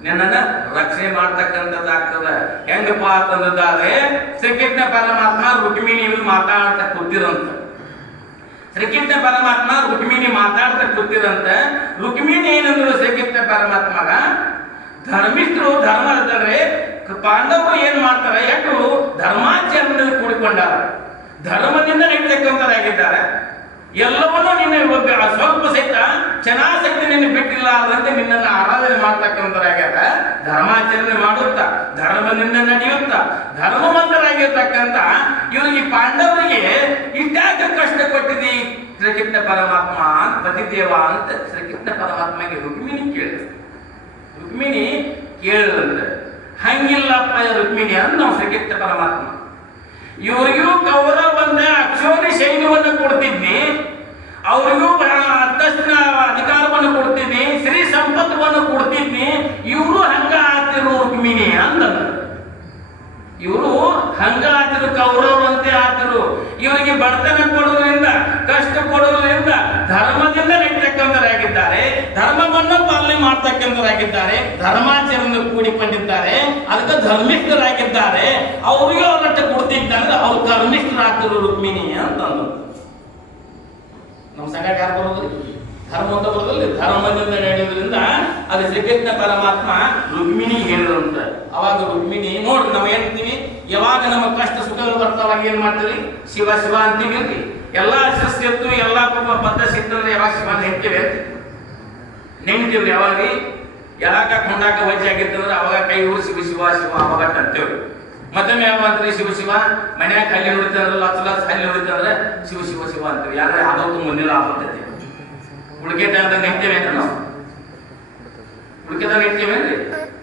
ನಿನ್ನನ್ನು ರಕ್ಷಣೆ ಮಾಡ್ತಕ್ಕಂಥದ್ದಾಗ್ತದೆ. ಹೆಂಗಪ್ಪ ಅಂತಂದಾದ್ರೆ ಶ್ರೀಕೃಷ್ಣ ಪರಮಾತ್ಮ ರುಕ್ಮಿಣಿ ಮಾತಾಡ್ತಾ ಕೂತಿರಂತ. ಶ್ರೀಕೃಷ್ಣ ಪರಮಾತ್ಮ ರುಕ್ಮಿಣಿ ಮಾತಾಡ್ತಾ ಕೂತಿರಂತ. ರುಕ್ಮಿಣಿ ಏನಂದ್ರು ಶ್ರೀಕೃಷ್ಣ ಪರಮಾತ್ಮಗ, ಧರ್ಮಿಷ್ಠರು ಧರ್ಮದಲ್ಲಿ ಪಾಂಡವರು ಏನ್ ಮಾಡ್ತಾರೆ, ಯಾಕೆ ಧರ್ಮಾಚರಣೆ ಕೂಡಿಕೊಂಡಾರ, ಧರ್ಮದಿಂದ ನಡೀತಕ್ಕಂಥದ್ದಾಗಿದ್ದಾರೆ. ಎಲ್ಲವನ್ನೂ ನಿನ್ನ ಸ್ವಲ್ಪ ಸಹಿತ ಚೆನ್ನಾಸಕ್ತಿ ನಿನ್ನ ಬಿಟ್ಟಿಲ್ಲ ಅದಂತೆ ನಿನ್ನನ್ನು ಆರಾಧನೆ ಮಾಡ್ತಕ್ಕಂಥದ್ದಾಗ್ಯಾರ. ಧರ್ಮಾಚರಣೆ ಮಾಡುತ್ತಾ ಧರ್ಮದಿಂದ ನಡೆಯುತ್ತ ಧರ್ಮವಂತರಾಗಿರ್ತಕ್ಕಂಥ ಇವರಿಗೆ ಪಾಂಡವರಿಗೆ ಇಟ್ಟಾಗ ಕಷ್ಟ ಕೊಟ್ಟಿದಿ ಶ್ರೀಕೃಷ್ಣ ಪರಮಾತ್ಮ ಪತಿದೇವ ಅಂತ ಶ್ರೀಕೃಷ್ಣ ಪರಮಾತ್ಮಗೆ ರುಕ್ಮಿಣಿ ಕೇಳಿದಂತೆ. ಹಂಗಿಲ್ಲಪ್ಪ ರುಕ್ಮಿಣಿ ಅಂತ ನಾವು ಶ್ರೀಕೃಷ್ಣ ಪರಮಾತ್ಮ ಇವರಿಗೂ ಕೌರವಂದ ಅಕ್ಷೋಣಿ ಸೈನ್ಯವನ್ನು ಕೊಡ್ತಿದ್ನಿ, ಅವ್ರಿಗೂ ಅಂತಸ್ತಿನ ಅಧಿಕಾರವನ್ನು ಕೊಡ್ತಿದ್ನಿ, ಶ್ರೀ ಸಂಪತ್ತವನ್ನು ಕೊಡ್ತಿದ್ನಿ, ಇವರು ಹಂಗ ಆತಿರು ರುಕ್ಮಿಣಿ ಅಂದ. ಇವರು ಹಂಗ ಆತಿರು, ಕೌರವಂತೆ ಆತಿರು. ಇವರಿಗೆ ಬಡತನ ಕೊಡುವುದರಿಂದ ಕಷ್ಟ ಕೊಡುವುದರಿಂದ ಧರ್ಮದಿಂದ ನಡೀತಕ್ಕಂಥರಾಗಿದ್ದಾರೆ, ಧರ್ಮವನ್ನು ಪಾಲನೆ ಮಾಡ್ತಕ್ಕಂಥರಾಗಿದ್ದಾರೆ, ಧರ್ಮಾಚರಣೆ ಕೂಡಿಕೊಂಡಿದ್ದಾರೆ, ಅದಕ್ಕೆ ಧರ್ಮಿಷ್ಠರಾಗಿದ್ದಾರೆ. ಅವರಿಗೆ ಅವರಟ್ಟ ಕೊಡ್ತಿದ್ದಾರೆ, ಅವ್ರು ಧರ್ಮಿಷ್ಠರಾಗ್ತಿರು ರುಕ್ಮಿಣಿ ಅಂತಂದ್ರು. ನಮ್ಮ ಸಂಘಟ ಯಾರು ಬರೋದ್ರಿ? ಧರ್ಮ ಅಂತ ಬರೋದಿಲ್ಲ, ಧರ್ಮದಿಂದ ನಡೆಯೋದ್ರಿಂದ ಅದು ಶ್ರೀಕೃಷ್ಣ ಪರಮಾತ್ಮ ರುಕ್ಮಿಣಿ ಹೇಳಿದಂತ. ಅವಾಗ ರುಕ್ಮಿಣಿ ನೋಡಿ, ನಾವು ಹೇಳ್ತೀವಿ ಯಾವಾಗ ನಮ್ಮ ಕಷ್ಟ ಸುಖಗಳು ಬರ್ತಾವಾಗ ಏನ್ ಮಾಡ್ತೀವಿ, ಶಿವ ಶಿವ ಅಂತೀವಿ ಅಲ್ರಿ. ಎಲ್ಲಾ ಶಿಸ್ತು ಎಲ್ಲಾ ಪದ್ಧತಿ ಸಿಕ್ತಂದ್ರೆ ಯಾವಾಗ ಶಿವ ನೆನ್ತೀವ್ರಿ. ಯಾವಾಗ ಯಾಕ ಕೊಂಡಾಕ ವಜ್ಜೆ ಆಗಿರ್ತಂದ್ರೆ ಅವಾಗ ಕೈ ಊರು ಶಿವ ಶಿವ ಶಿವ ಅವಾಗ ಅಂತೇವ್ರಿ. ಮತ್ತೊಮ್ಮೆ ಯಾವ ಅಂತೀವಿ ಶಿವ ಶಿವ, ಮನ್ಯಾಗ ಕಲ್ಲಿ ಹೊಡಿತಂದ್ರೆ ಲಕ್ಷ ಹಲ್ಲಿ ಹೊಡಿತಂದ್ರೆ ಶಿವ ಶಿವ ಶಿವ ಅಂತೀವಿ. ಯಾರು ಅದೊಂದು ಮುಂದಿನ ಆಗ್ತೈತಿ. ಉಳಿಕೆತ ಅಂತ ನೆನ್ತೇವೇನ್ರಿ ನಾವು? ಉಳಿಕೆತ ನೆನ್ತೇವೇನ್ರಿ?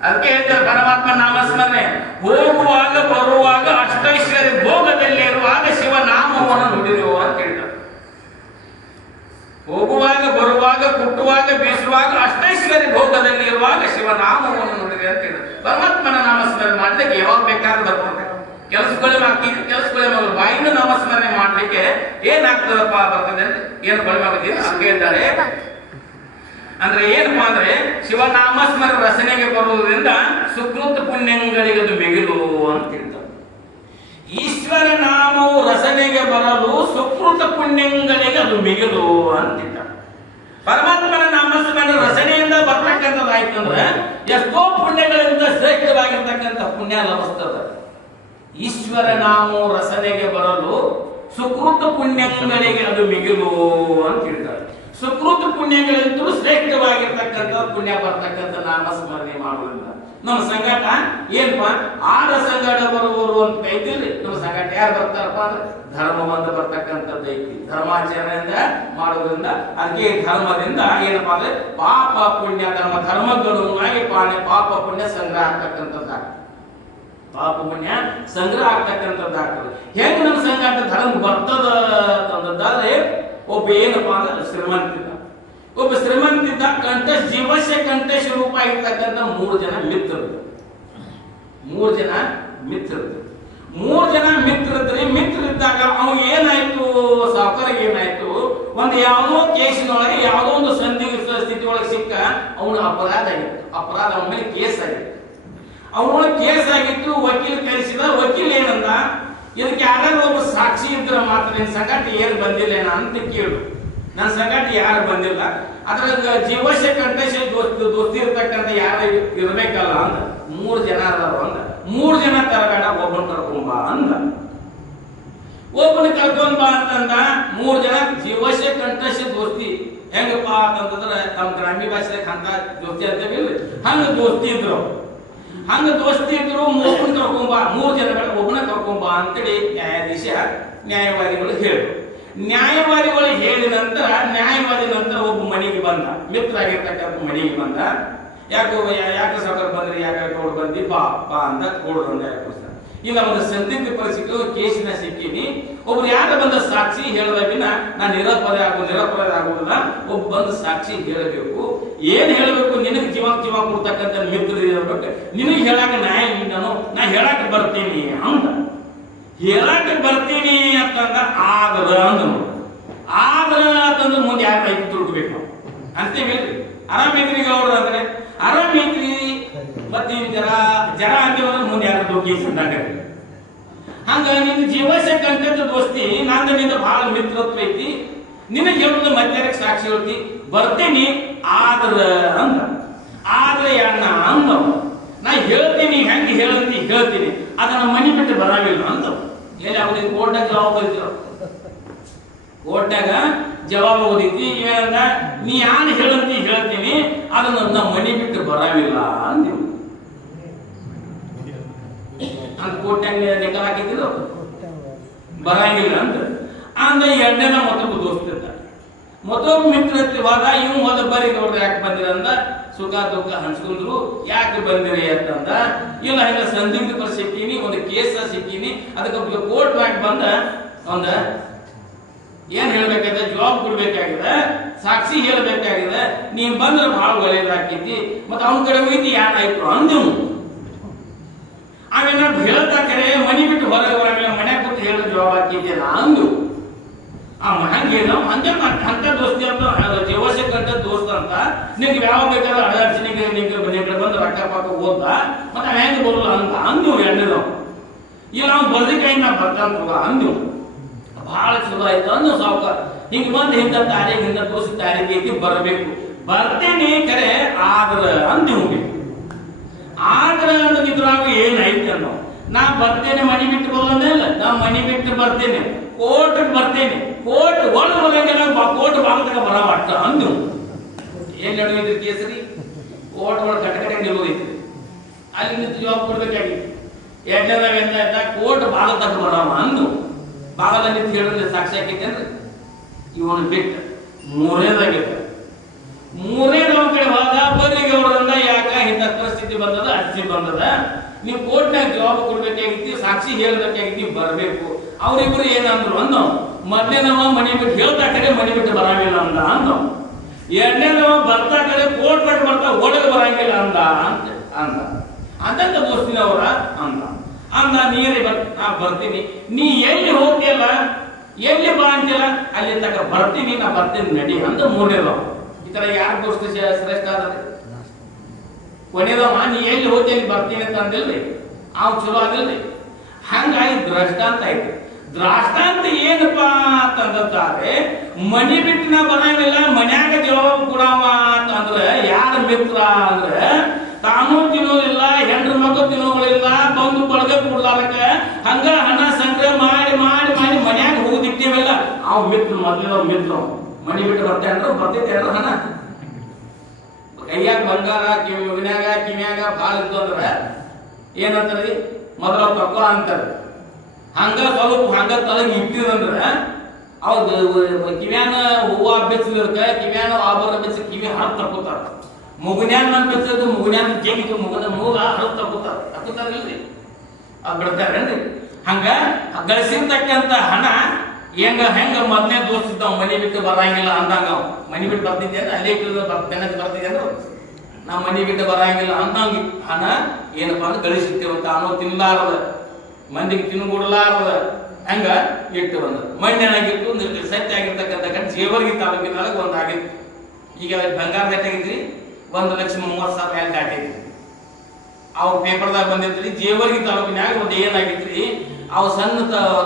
ಅದಕ್ಕೆ ಹೇಳ್ತಾರೆ ಪರಮಾತ್ಮ ನಾಮಸ್ಮರಣೆ ಹೋಗುವಾಗ ಬರುವಾಗ ಅಷ್ಟೈಶ್ವರ್ಯ ಭೋಗದಲ್ಲಿ ಇರುವಾಗ ಶಿವನಾಮವನ್ನು ನುಡಿರು ಅಂತ ಹೇಳ್ತಾರೆ. ಹೋಗುವಾಗ ಬರುವಾಗ ಕುಟ್ಟುವಾಗ ಬೀಸುವಾಗ ಅಷ್ಟೈಶ್ವರ್ಯ ಭೋಗದಲ್ಲಿ ಇರುವಾಗ ಶಿವನಾಮವನ್ನು ನುಡಿರಿ ಅಂತ ಹೇಳ್ತಾರೆ. ಪರಮಾತ್ಮನ ನಾಮಸ್ಮರಣೆ ಮಾಡ್ಲಿಕ್ಕೆ ಯಾವಾಗ ಬೇಕಾದ್ರೂ ಬರ್ತಾರೆ. ಕೆಲಸಗಳೇ ಮಗಳು ಬಾಯಿಂದ ನಾಮಸ್ಮರಣೆ ಮಾಡ್ಲಿಕ್ಕೆ ಏನಾಗ್ತದಪ್ಪ ಬರ್ತದೆ ಅಂದ್ರೆ ಏನು ಬಳಮಾಗುತ್ತೆ ಹಂಗೆ ಇದ್ದಾರೆ. ಅಂದ್ರೆ ಏನಪ್ಪಾ ಅಂದ್ರೆ ಶಿವನಾಮಸ್ಮರಣೆ ರಚನೆಗೆ ಬರುವುದರಿಂದ ಸುಕೃತ ಪುಣ್ಯಗಳಿಗೆ ಅದು ಮಿಗಿಲು ಅಂತ ಹೇಳ್ತಾರೆ. ಈಶ್ವರ ನಾಮವು ರಚನೆಗೆ ಬರಲು ಸುಕೃತ ಪುಣ್ಯಗಳಿಗೆ ಅದು ಮಿಗಿಲು ಅಂತ ಹೇಳ್ತಾರೆ. ಪರಮಾತ್ಮನ ನಾಮಸ್ಮರಣೆ ರಚನೆಯಿಂದ ಬರ್ತಕ್ಕಂಥದ್ದಾಯ್ತು ಅಂದ್ರೆ ಎಷ್ಟೋ ಪುಣ್ಯಗಳಿಂದ ಶ್ರೇಷ್ಠವಾಗಿರ್ತಕ್ಕಂಥ ಪುಣ್ಯ ಲಭಿಸ್ತದೆ. ಈಶ್ವರ ನಾಮವು ರಚನೆಗೆ ಬರಲು ಸುಕೃತ ಪುಣ್ಯಗಳಿಗೆ ಅದು ಮಿಗಿಲು ಅಂತ ಹೇಳ್ತಾರೆ. ಸುಕೃತ ಪುಣ್ಯಗಳಿಂದಲೂ ಶ್ರೇಷ್ಠವಾಗಿರ್ತಕ್ಕಂಥ ಪುಣ್ಯ ಬರ್ತಕ್ಕಂಥ ನಾಮಸ್ಮರಣೆ ಮಾಡುವುದಿಲ್ಲ. ನಮ್ಮ ಸಂಘಟ ಏನಪ್ಪಾ ಆಡ ಸಂಘಟ ಬರುವರು ಅಂತ ಐತಿಲ್ರಿ. ನಮ್ಮ ಸಂಘಟ ಯಾರು ಬರ್ತಾರಪ್ಪ ಅಂದ್ರೆ ಧರ್ಮವಂತ ಬರ್ತಕ್ಕಂಥದ್ದು ಐತಿ. ಧರ್ಮಾಚರಣೆಯಿಂದ ಮಾಡೋದ್ರಿಂದ ಅದಕ್ಕೆ ಧರ್ಮದಿಂದ ಏನಪ್ಪಾ ಅಂದ್ರೆ ಪಾಪ ಪುಣ್ಯ ಧರ್ಮಗಳು ಪಾಪ ಪುಣ್ಯ ಸಂಗ್ರಹ ಆಗ್ತಕ್ಕಂಥದ್ದಾಗ್ತದೆ. ಪಾಪ ಪುಣ್ಯ ಸಂಗ್ರಹ ಆಗ್ತಕ್ಕಂಥದ್ದಾಗ್ತದೆ. ಹೆಂಗ್ ನಮ್ಮ ಸಂಘಟ ಧರ್ಮ ಬರ್ತದ ಅಂತಂದಾದ್ರೆ ಒಬ್ಬ ಏನಪ್ಪಾ ಅಂದ್ರೆ ಶ್ರೀಮಂತಿದ್ದ. ಒಬ್ಬ ಶ್ರೀಮಂತಿದ್ದ ಜೀವಸ್ಯ ಕಂಠೇಶ ರೂಪ ಇರ್ತಕ್ಕಂಥ ಮೂರು ಜನ ಮಿತ್ರರು. ಮಿತ್ರರಿದ್ದಾಗ ಅವ್ನು ಏನಾಯ್ತು, ಸಾವುಕಾರಿಗೆ ಏನಾಯ್ತು, ಒಂದು ಯಾವುದೋ ಕೇಸಿನೊಳಗೆ ಯಾವುದೋ ಒಂದು ಸಂಧಿ ಸ್ಥಿತಿ ಒಳಗೆ ಸಿಕ್ಕ ಅವನು ಅಪರಾಧ ಅವನ ಮೇಲೆ ಕೇಸ್ ಆಗಿತ್ತು. ಅವನ ಕೇಸ್ ಆಗಿತ್ತು. ವಕೀಲ ಕರೆಸಿದ. ವಕೀಲ ಏನಂದ, ಇದಕ್ಕೆ ಯಾರು ಒಬ್ಬ ಸಾಕ್ಷಿ ಇದ್ರೆ ಮಾತ್ರ ನಿನ್ನ ಸಂಗಟ ಏನು ಬಂದಿಲ್ಲ ಅಂತ ಕೇಳು. ನನ್ನ ಸಂಗಟ ಯಾರು ಬಂದಿಲ್ಲ, ಅದ್ರ ಜೀವಸ್ಯ ಕಂಠೇಶ ದೋಸ್ತಿ ಇರ್ತಕ್ಕಂಥ ಯಾರು ಇರ್ಬೇಕಲ್ಲ ಅಂದ. 3 ಜನ ಅದಾರು ಅಂದ. 3 ಜನ ತರಬೇಡ, ಒಬ್ಬನ ಕರ್ಕೊಂಬ ಅಂದ. ಒಬ್ಬನ ಕರ್ಕೊಂಡ್ ಬಾ ಅಂತಂದ. 3 ಜನ ಜೀವಸ್ಯ ಕಂಠೇಶ ದೋಸ್ತಿ. ಹೆಂಗಪ್ಪ ಅಂತಂದ್ರೆ ನಮ್ಮ ಗ್ರಾಮೀಣ ಭಾಷೆದಾಗ ಅಂತ ದೋಸ್ತಿ ಅಂತೇವಿ, ಹಂಗ ದೋಸ್ತಿ ಇದ್ರು. ಒಬ್ಬನ ಕರ್ಕೊಂಬ, 3 ಜನಗಳ ಒಬ್ಬನ ಕರ್ಕೊಂಬ ಅಂತೇಳಿ ನ್ಯಾಯವಾದಿಗಳು ಹೇಳಿದ ನಂತರ ಒಬ್ಬ ಮನೆಗೆ ಬಂದ. ಮಿತ್ರ ಆಗಿರ್ತಕ್ಕಂಥ ಮನೆಗೆ ಬಂದ. ಯಾಕೆ ಸಾವುಕಾರ ಬಂದ್ರಿ, ಯಾಕೆ ಕೊಡ್ ಬಂದಿ, ಬಾ ಅಂತ ಕೊಡ್ರಂದ. ಇಲ್ಲ ಒಂದು ಸಂದಿಗ್ಧ ಪರಿಸ್ಥಿತಿ ಕೇಸಿನ ಸಿಕ್ಕಿನಿ, ಒಬ್ರು ಯಾರ ಬಂದ ಸಾಕ್ಷಿ ಹೇಳೋದಕ್ಕಿನ್ನ ನಾನು ನಿರಪರಾಧ ಆಗುವುದಿಲ್ಲ. ಒಬ್ಬ ಬಂದ ಸಾಕ್ಷಿ ಹೇಳಬೇಕು. ಏನ್ ಹೇಳಬೇಕು, ನಿನಗೆ ಜೀವ ಕೊಡ್ತಕ್ಕಂಥ ಮಿತ್ರ ಇರಬೇಕು, ನಿನಗೆ ಹೇಳಾಕ ನಾ ಹೇಳಾಕ ಬರ್ತೀನಿ ಅಂತ. ಅಂತಂದ ಆಗದ ಅಂದ. ಅಂತೀವಿ ಆರಾಮಿದ್ರಿ ಗೌಡ್ರ ಅಂದ್ರೆ ಆರಾಮಿದ್ರಿ ಮತ್ತೆ ಜರ ಜರ ಅಂತೀವಂದ್ರೆ ಮುಂದೆ ಯಾರು ದುಃಖಿ ಸಂದಾಗ ಹಂಗ ನಿನ್ನ ಜೀವಸ ಕಂಟದ ದೋಸ್ತಿ ನಂದು ನಿಂದ ಬಹಳ ಮಿತ್ರತ್ವ ಐತಿ ನಿನಗೆ ಹೇಳುದು ಮಧ್ಯಾಹ್ನಕ್ಕೆ ಸಾಕ್ಷಿ ಹೇಳ್ತಿ ಬರ್ತೀನಿ ಆದ್ರ ಅಂದ ಆದ್ರೆ ಅಣ್ಣ ಅಂದವ ನಾ ಹೇಳ್ತೀನಿ ಹೆಂಗೆ ಹೇಳಂತಿ ಹೇಳ್ತೀನಿ ಅದನ್ನ ಮನಿ ಬಿಟ್ಟು ಬರಾವಿಲ್ಲ ಅಂತ ಎಲ್ಲಿ ಅವ್ರಿಗೆ ಕೋರ್ಟ್ನಾಗ ಜವಾಬ್ ಓದಿದ್ರು ಕೋರ್ಟ್ನಾಗ ಜವಾಬ್ ಓದಿತಿ ಏನಂದ ನೀ ಯಾರು ಹೇಳಂತಿ ಹೇಳ್ತೀನಿ ಅದನ್ನ ನಾ ಮನಿ ಬಿಟ್ಟು ಬರಾವಿಲ್ಲ ಅಂದಿವು ಅಂತ ಕೋರ್ಟ್ನಾಗ ಲೆಕ್ಕ ಹಾಕಿದ್ರು ಬರಂಗಿಲ್ಲ ಅಂತ ಅಂದ ಎರಡನೇನ ಮತ್ತೊಬ್ಬ ದೋಸ್ತ ಮತ್ತೊಬ್ಬ ಮಿತ್ರತ್ವವಾದ ಇವ್ ಹೋದ ಬರೀ ನೋಡ್ರಿ ಯಾಕೆ ಬಂದಿರಂದ ಸುಖ ದುಃಖ ಹಂಚ್ಕೊಂಡ್ರು ಯಾಕೆ ಬಂದಿರಿ ಅಂತಂದ ಇಲ್ಲ ಇಲ್ಲ ಸಂದಿಗ್ಧ ಸಿಕ್ಕೀನಿ ಒಂದು ಕೇಸ ಸಿಕ್ಕೀನಿ ಅದಕ್ಕೆ ಕೋರ್ಟ್ ಮಾಡಿ ಬಂದ ಒಂದ ಏನ್ ಹೇಳ್ಬೇಕಾಗಿದೆ ಜವಾಬ್ ಕೊಡ್ಬೇಕಾಗಿದೆ ಸಾಕ್ಷಿ ಹೇಳ್ಬೇಕಾಗಿದೆ ನೀನ್ ಬಂದ್ರೆ ಬಹಳ ಒಳ್ಳೇದಾಕೈತಿ ಮತ್ತ ಅವನ ಕಡೆ ಹೋಯ್ತಿ ಏನಾಯ್ತು ಅಂದವು ಆಮೇಲೆ ನಾವು ಹೇಳ್ತಾ ಕರೆ ಮನಿ ಬಿಟ್ಟು ಹೊರಗೆ ಬರಾಮೇಲೆ ಮನ್ಯಾಗ ಕೂತು ಹೇಳೋ ಜವಾಬ್ ಹಾಕಿದ್ದೆ ಅಂದು ಹಂಗೆ ಅಂತ ದೋಸ್ತಿ ಅಂತ ಜೀವಸಕ್ಕಂತ ದೋಸ್ತ ಅಂತ ನಿಮ್ಗೆ ಯಾವ ಬೇಕಾದ್ರೆ ಅಡಚಣೆಗೆ ನಿಮ್ಗೆ ಬಂದು ರೊಕ್ಕ ಪಾಕ ಓದ್ದ ಮತ್ತೆ ಹೆಂಗೆ ಬರೋಲ್ಲ ಅಂತ ಅಂದು ಎಣ್ಣೆದವ್ ಇಲ್ಲ ನಾವು ಬರ್ದಿಕಾಯಿ ನಾ ಬರ್ತಾನ ಅಂದು ಬಹಳ ಚಲೋ ಆಯ್ತು ಅಂದು ಸಾವುಕಾರ ಹಿಂಗೆ ಬಂದು ಹಿಂದ ತಾರೀಖ್ ಹಿಂದ ದೋಸ್ತ ತಾರೀಖ್ ಐತಿ ಬರಬೇಕು ಬರ್ತೇನೆ ಕರೆ ಆದ್ರ ಅಂದು ಹೋಗ್ಬೇಕು ಆದ್ರ ಅಂದಿದ್ರಾಗ ಏನಾಯ್ತು ಅನ್ನೋ ನಾ ಬರ್ತೇನೆ ಮನಿ ಬಿಟ್ಟು ಬರೋದಿಲ್ಲ ನಾ ಮನಿ ಬಿಟ್ಟು ಬರ್ತೇನೆ ಕೋರ್ಟ್ ಬರ್ತೇನೆ ಕೋರ್ಟ್ ಒಳಗೆ ಬರಂಗಿಲ್ಲ ಕೋರ್ಟ್ ಬಾಗದಾಗ ಬರವಾಟ ಅಂದು ಏನ್ ನಡೆದಿದ್ರಿ ಕೇಸರಿ ಕೋರ್ಟ್ ಒಳಗೆ ಕಟಕಟೆ ನಿಲ್ಲೋದೈತಿ ಅಲ್ಲಿ ನಿಂತು ಜವಾಬ್ ಕೊಡ್ಬೇಕಾಗಿತ್ತು ಎರಡನೇದಾಗ ಕೋರ್ಟ್ ಬಾಗದಾಗ ಬರವ ಅಂದು ಬಾಗಲ ನಿಂತು ಹೇಳಿದ್ರೆ ಸಾಕ್ಷಿ ಹಾಕೈತೆ ಅಂದ್ರೆ ಇವನು ಬಿಟ್ಟು ಮೂರನೇದವ ಕಡೆ ಹೋದ ಬರಿಗೆ ಅವರಿಂದ ಯಾಕ ಇಂಥ ಪರಿಸ್ಥಿತಿ ಬಂದದ ಅರ್ಜಿ ಬಂದದ ನೀವು ಕೋರ್ಟ್ನಾಗ ಜವಾಬ್ ಕೊಡ್ಬೇಕಾಗಿತ್ತು ಸಾಕ್ಷಿ ಹೇಳ್ಬೇಕಾಗಿತ್ತು ಬರಬೇಕು ಅವ್ರಿಬ್ರು ಏನಂದ್ರು ಅಂದ ಮೊದಲನೇದವ ಮನೆ ಬಿಟ್ಟು ಹೇಳ್ತಾ ಕಡೆ ಮನೆ ಬಿಟ್ಟು ಬರಂಗಿಲ್ಲ ಅಂದ ಅಂದ ಎರಡನೇದವ ಬರ್ತಾ ಕಡೆ ಕೋರ್ಟ್ನಾಗ ಬರ್ತಾ ಒಳಗೆ ಬರಂಗಿಲ್ಲ ಅಂದ ಅಂತ ಅಂದ ಅಂದಂತ ದೋಸ್ತಿನವರ ಅಂದ ಅಂದ ನೀರೇ ನಾ ಬರ್ತೀನಿ ನೀ ಎಲ್ಲಿ ಹೋಗ್ತಿಯಲ್ಲ ಎಲ್ಲಿ ಬಾ ಅಂತಿಲ್ಲ ಅಲ್ಲಿ ತಕ ಬರ್ತೀನಿ ನಾ ಬರ್ತೀನಿ ನಡಿ ಅಂತ ಮೂರನೇದವ ಈ ತರ ಯಾರು ದೋಸ್ತಿ ಶ್ರೇಷ್ಠ ಆದ್ರೆ ಕೊನೆದವ ನೀ ಎಲ್ಲಿ ಹೋಗ್ತೀನಿ ಬರ್ತೀನಿ ಅಂತ ಅಂದಿಲ್ರಿ ಅವ್ ಚಲೋ ಆಗಿಲ್ರಿ ಹಂಗಾಗಿ ದೃಷ್ಟಾಂತ ಆಯ್ತು ದೃಷ್ಟಾಂತ ಏನಪ್ಪಾ ಅಂತಂದ್ರೆ ಮನಿ ಬಿಟ್ಟು ನಾ ಬರಂಗಿಲ್ಲ ಮನ್ಯಾಗ ಜವಾಬ್ ಕೊಡವ ಅಂತಂದ್ರೆ ಯಾರ ಮಿತ್ರ ಅಂದ್ರೆ ತಾನು ತಿನ್ನೋದಿಲ್ಲ ಹೆಂಡ್ರ ಮಕ್ಕಳು ತಿನ್ನೋಗಳಿಲ್ಲ ಬಂದು ಬಳಗ ಕೊಡ್ಲಾರಕ ಹಂಗ ಹಣ ಸಂಗ್ರಹ ಮಾಡಿ ಮಾಡಿ ಮಾಡಿ ಮನ್ಯಾಗ ಹೋಗುದಿಟ್ಟೇವಲ್ಲ ಅವ್ ಮಿತ್ರ ಮೊದ್ಲಿನ ಮಿತ್ರ ಮನಿ ಬಿಟ್ಟು ಬರ್ತೈತೆ ಅಂದ್ರೆ ಹಣ ಕೈಯಾಗ ಬಂಗಾರ ಕಿವ್ಯಾಗ ಭಾಳ ಇದ್ದು ಅಂದ್ರೆ ಏನಂತಾರಿ ಮೊದಲ ತಕೋ ಅಂತಾರೆ ಹಂಗ ಸ್ವಲ್ಪ ಹಂಗ ತಳಗಿ ಇಟ್ಟಿದಂದ್ರ ಅವ್ರು ಕಿವ್ಯಾನ ಹೂವ ಬೆಚ್ಚಲಿರ್ಕ ಕಿವ್ಯಾನ ಆಭರಣ ಬೆಚ್ಚ ಕಿವಿ ಹರತ್ ತಕೋತಾರ ಮುಗುನ್ಯಾನ ನನ್ ಬೆಚ್ಚದು ಮುಗುನ್ಯಾನ ಜೇಗಿತು ಮುಗದ ಮೂಗ ಹರತ್ ತಕೋತಾರ ಇಲ್ರಿ ಅದ್ ಬಿಡ್ತಾರೇನ್ರಿ ಹಂಗ ಗಳಿಸಿರ್ತಕ್ಕಂತ ಹಣ ಹೆಂಗ ಮೊದಲನೇ ದೋಸ್ತಿದ್ದ ಮನಿ ಬಿಟ್ಟು ಬರಂಗಿಲ್ಲ ಅಂದಂಗ ಮನಿ ಬಿಟ್ಟು ಬರ್ತಿದ್ದೆ ಅಲ್ಲೇ ಬರ್ತಿದ್ದೆ ಅಂದ್ರೆ ನಾ ಮನಿ ಬಿಟ್ಟು ಬರಂಗಿಲ್ಲ ಅಂದಂಗ ಹಣ ಏನಪ್ಪಾ ಅಂದ್ರೆ ಗಳಿಸಿರ್ತೇವಂತ ಅನ್ನೋ ತಿನ್ಲಾರದ ಮಂದಿಗೆ ತಿನ್ಕೊಡ್ಲಾರದ ಹಂಗ ಇಟ್ಟು ಬಂದ ಮಣ್ಣೆನಾಗಿತ್ತು ಸತ್ಯ ಆಗಿರ್ತಕ್ಕಂಥ ಗಂಟು ಜೇವರ್ಗಿ ತಾಲೂಕಿನೊಳಗೆ ಒಂದು ಆಗಿತ್ತು ಈಗ ಬಂಗಾರ ರೇಟ್ ಆಗಿದ್ರಿ 1,30,30,000 ದಾಟೈತಿ ಅವ್ ಪೇಪರ್ದಾಗ ಬಂದಿದ್ರಿ ಜೇವರ್ಗಿ ತಾಲೂಕಿನಾಗ ಒಂದು ಏನಾಗಿತ್ರಿ ಅವು ಸಣ್ಣ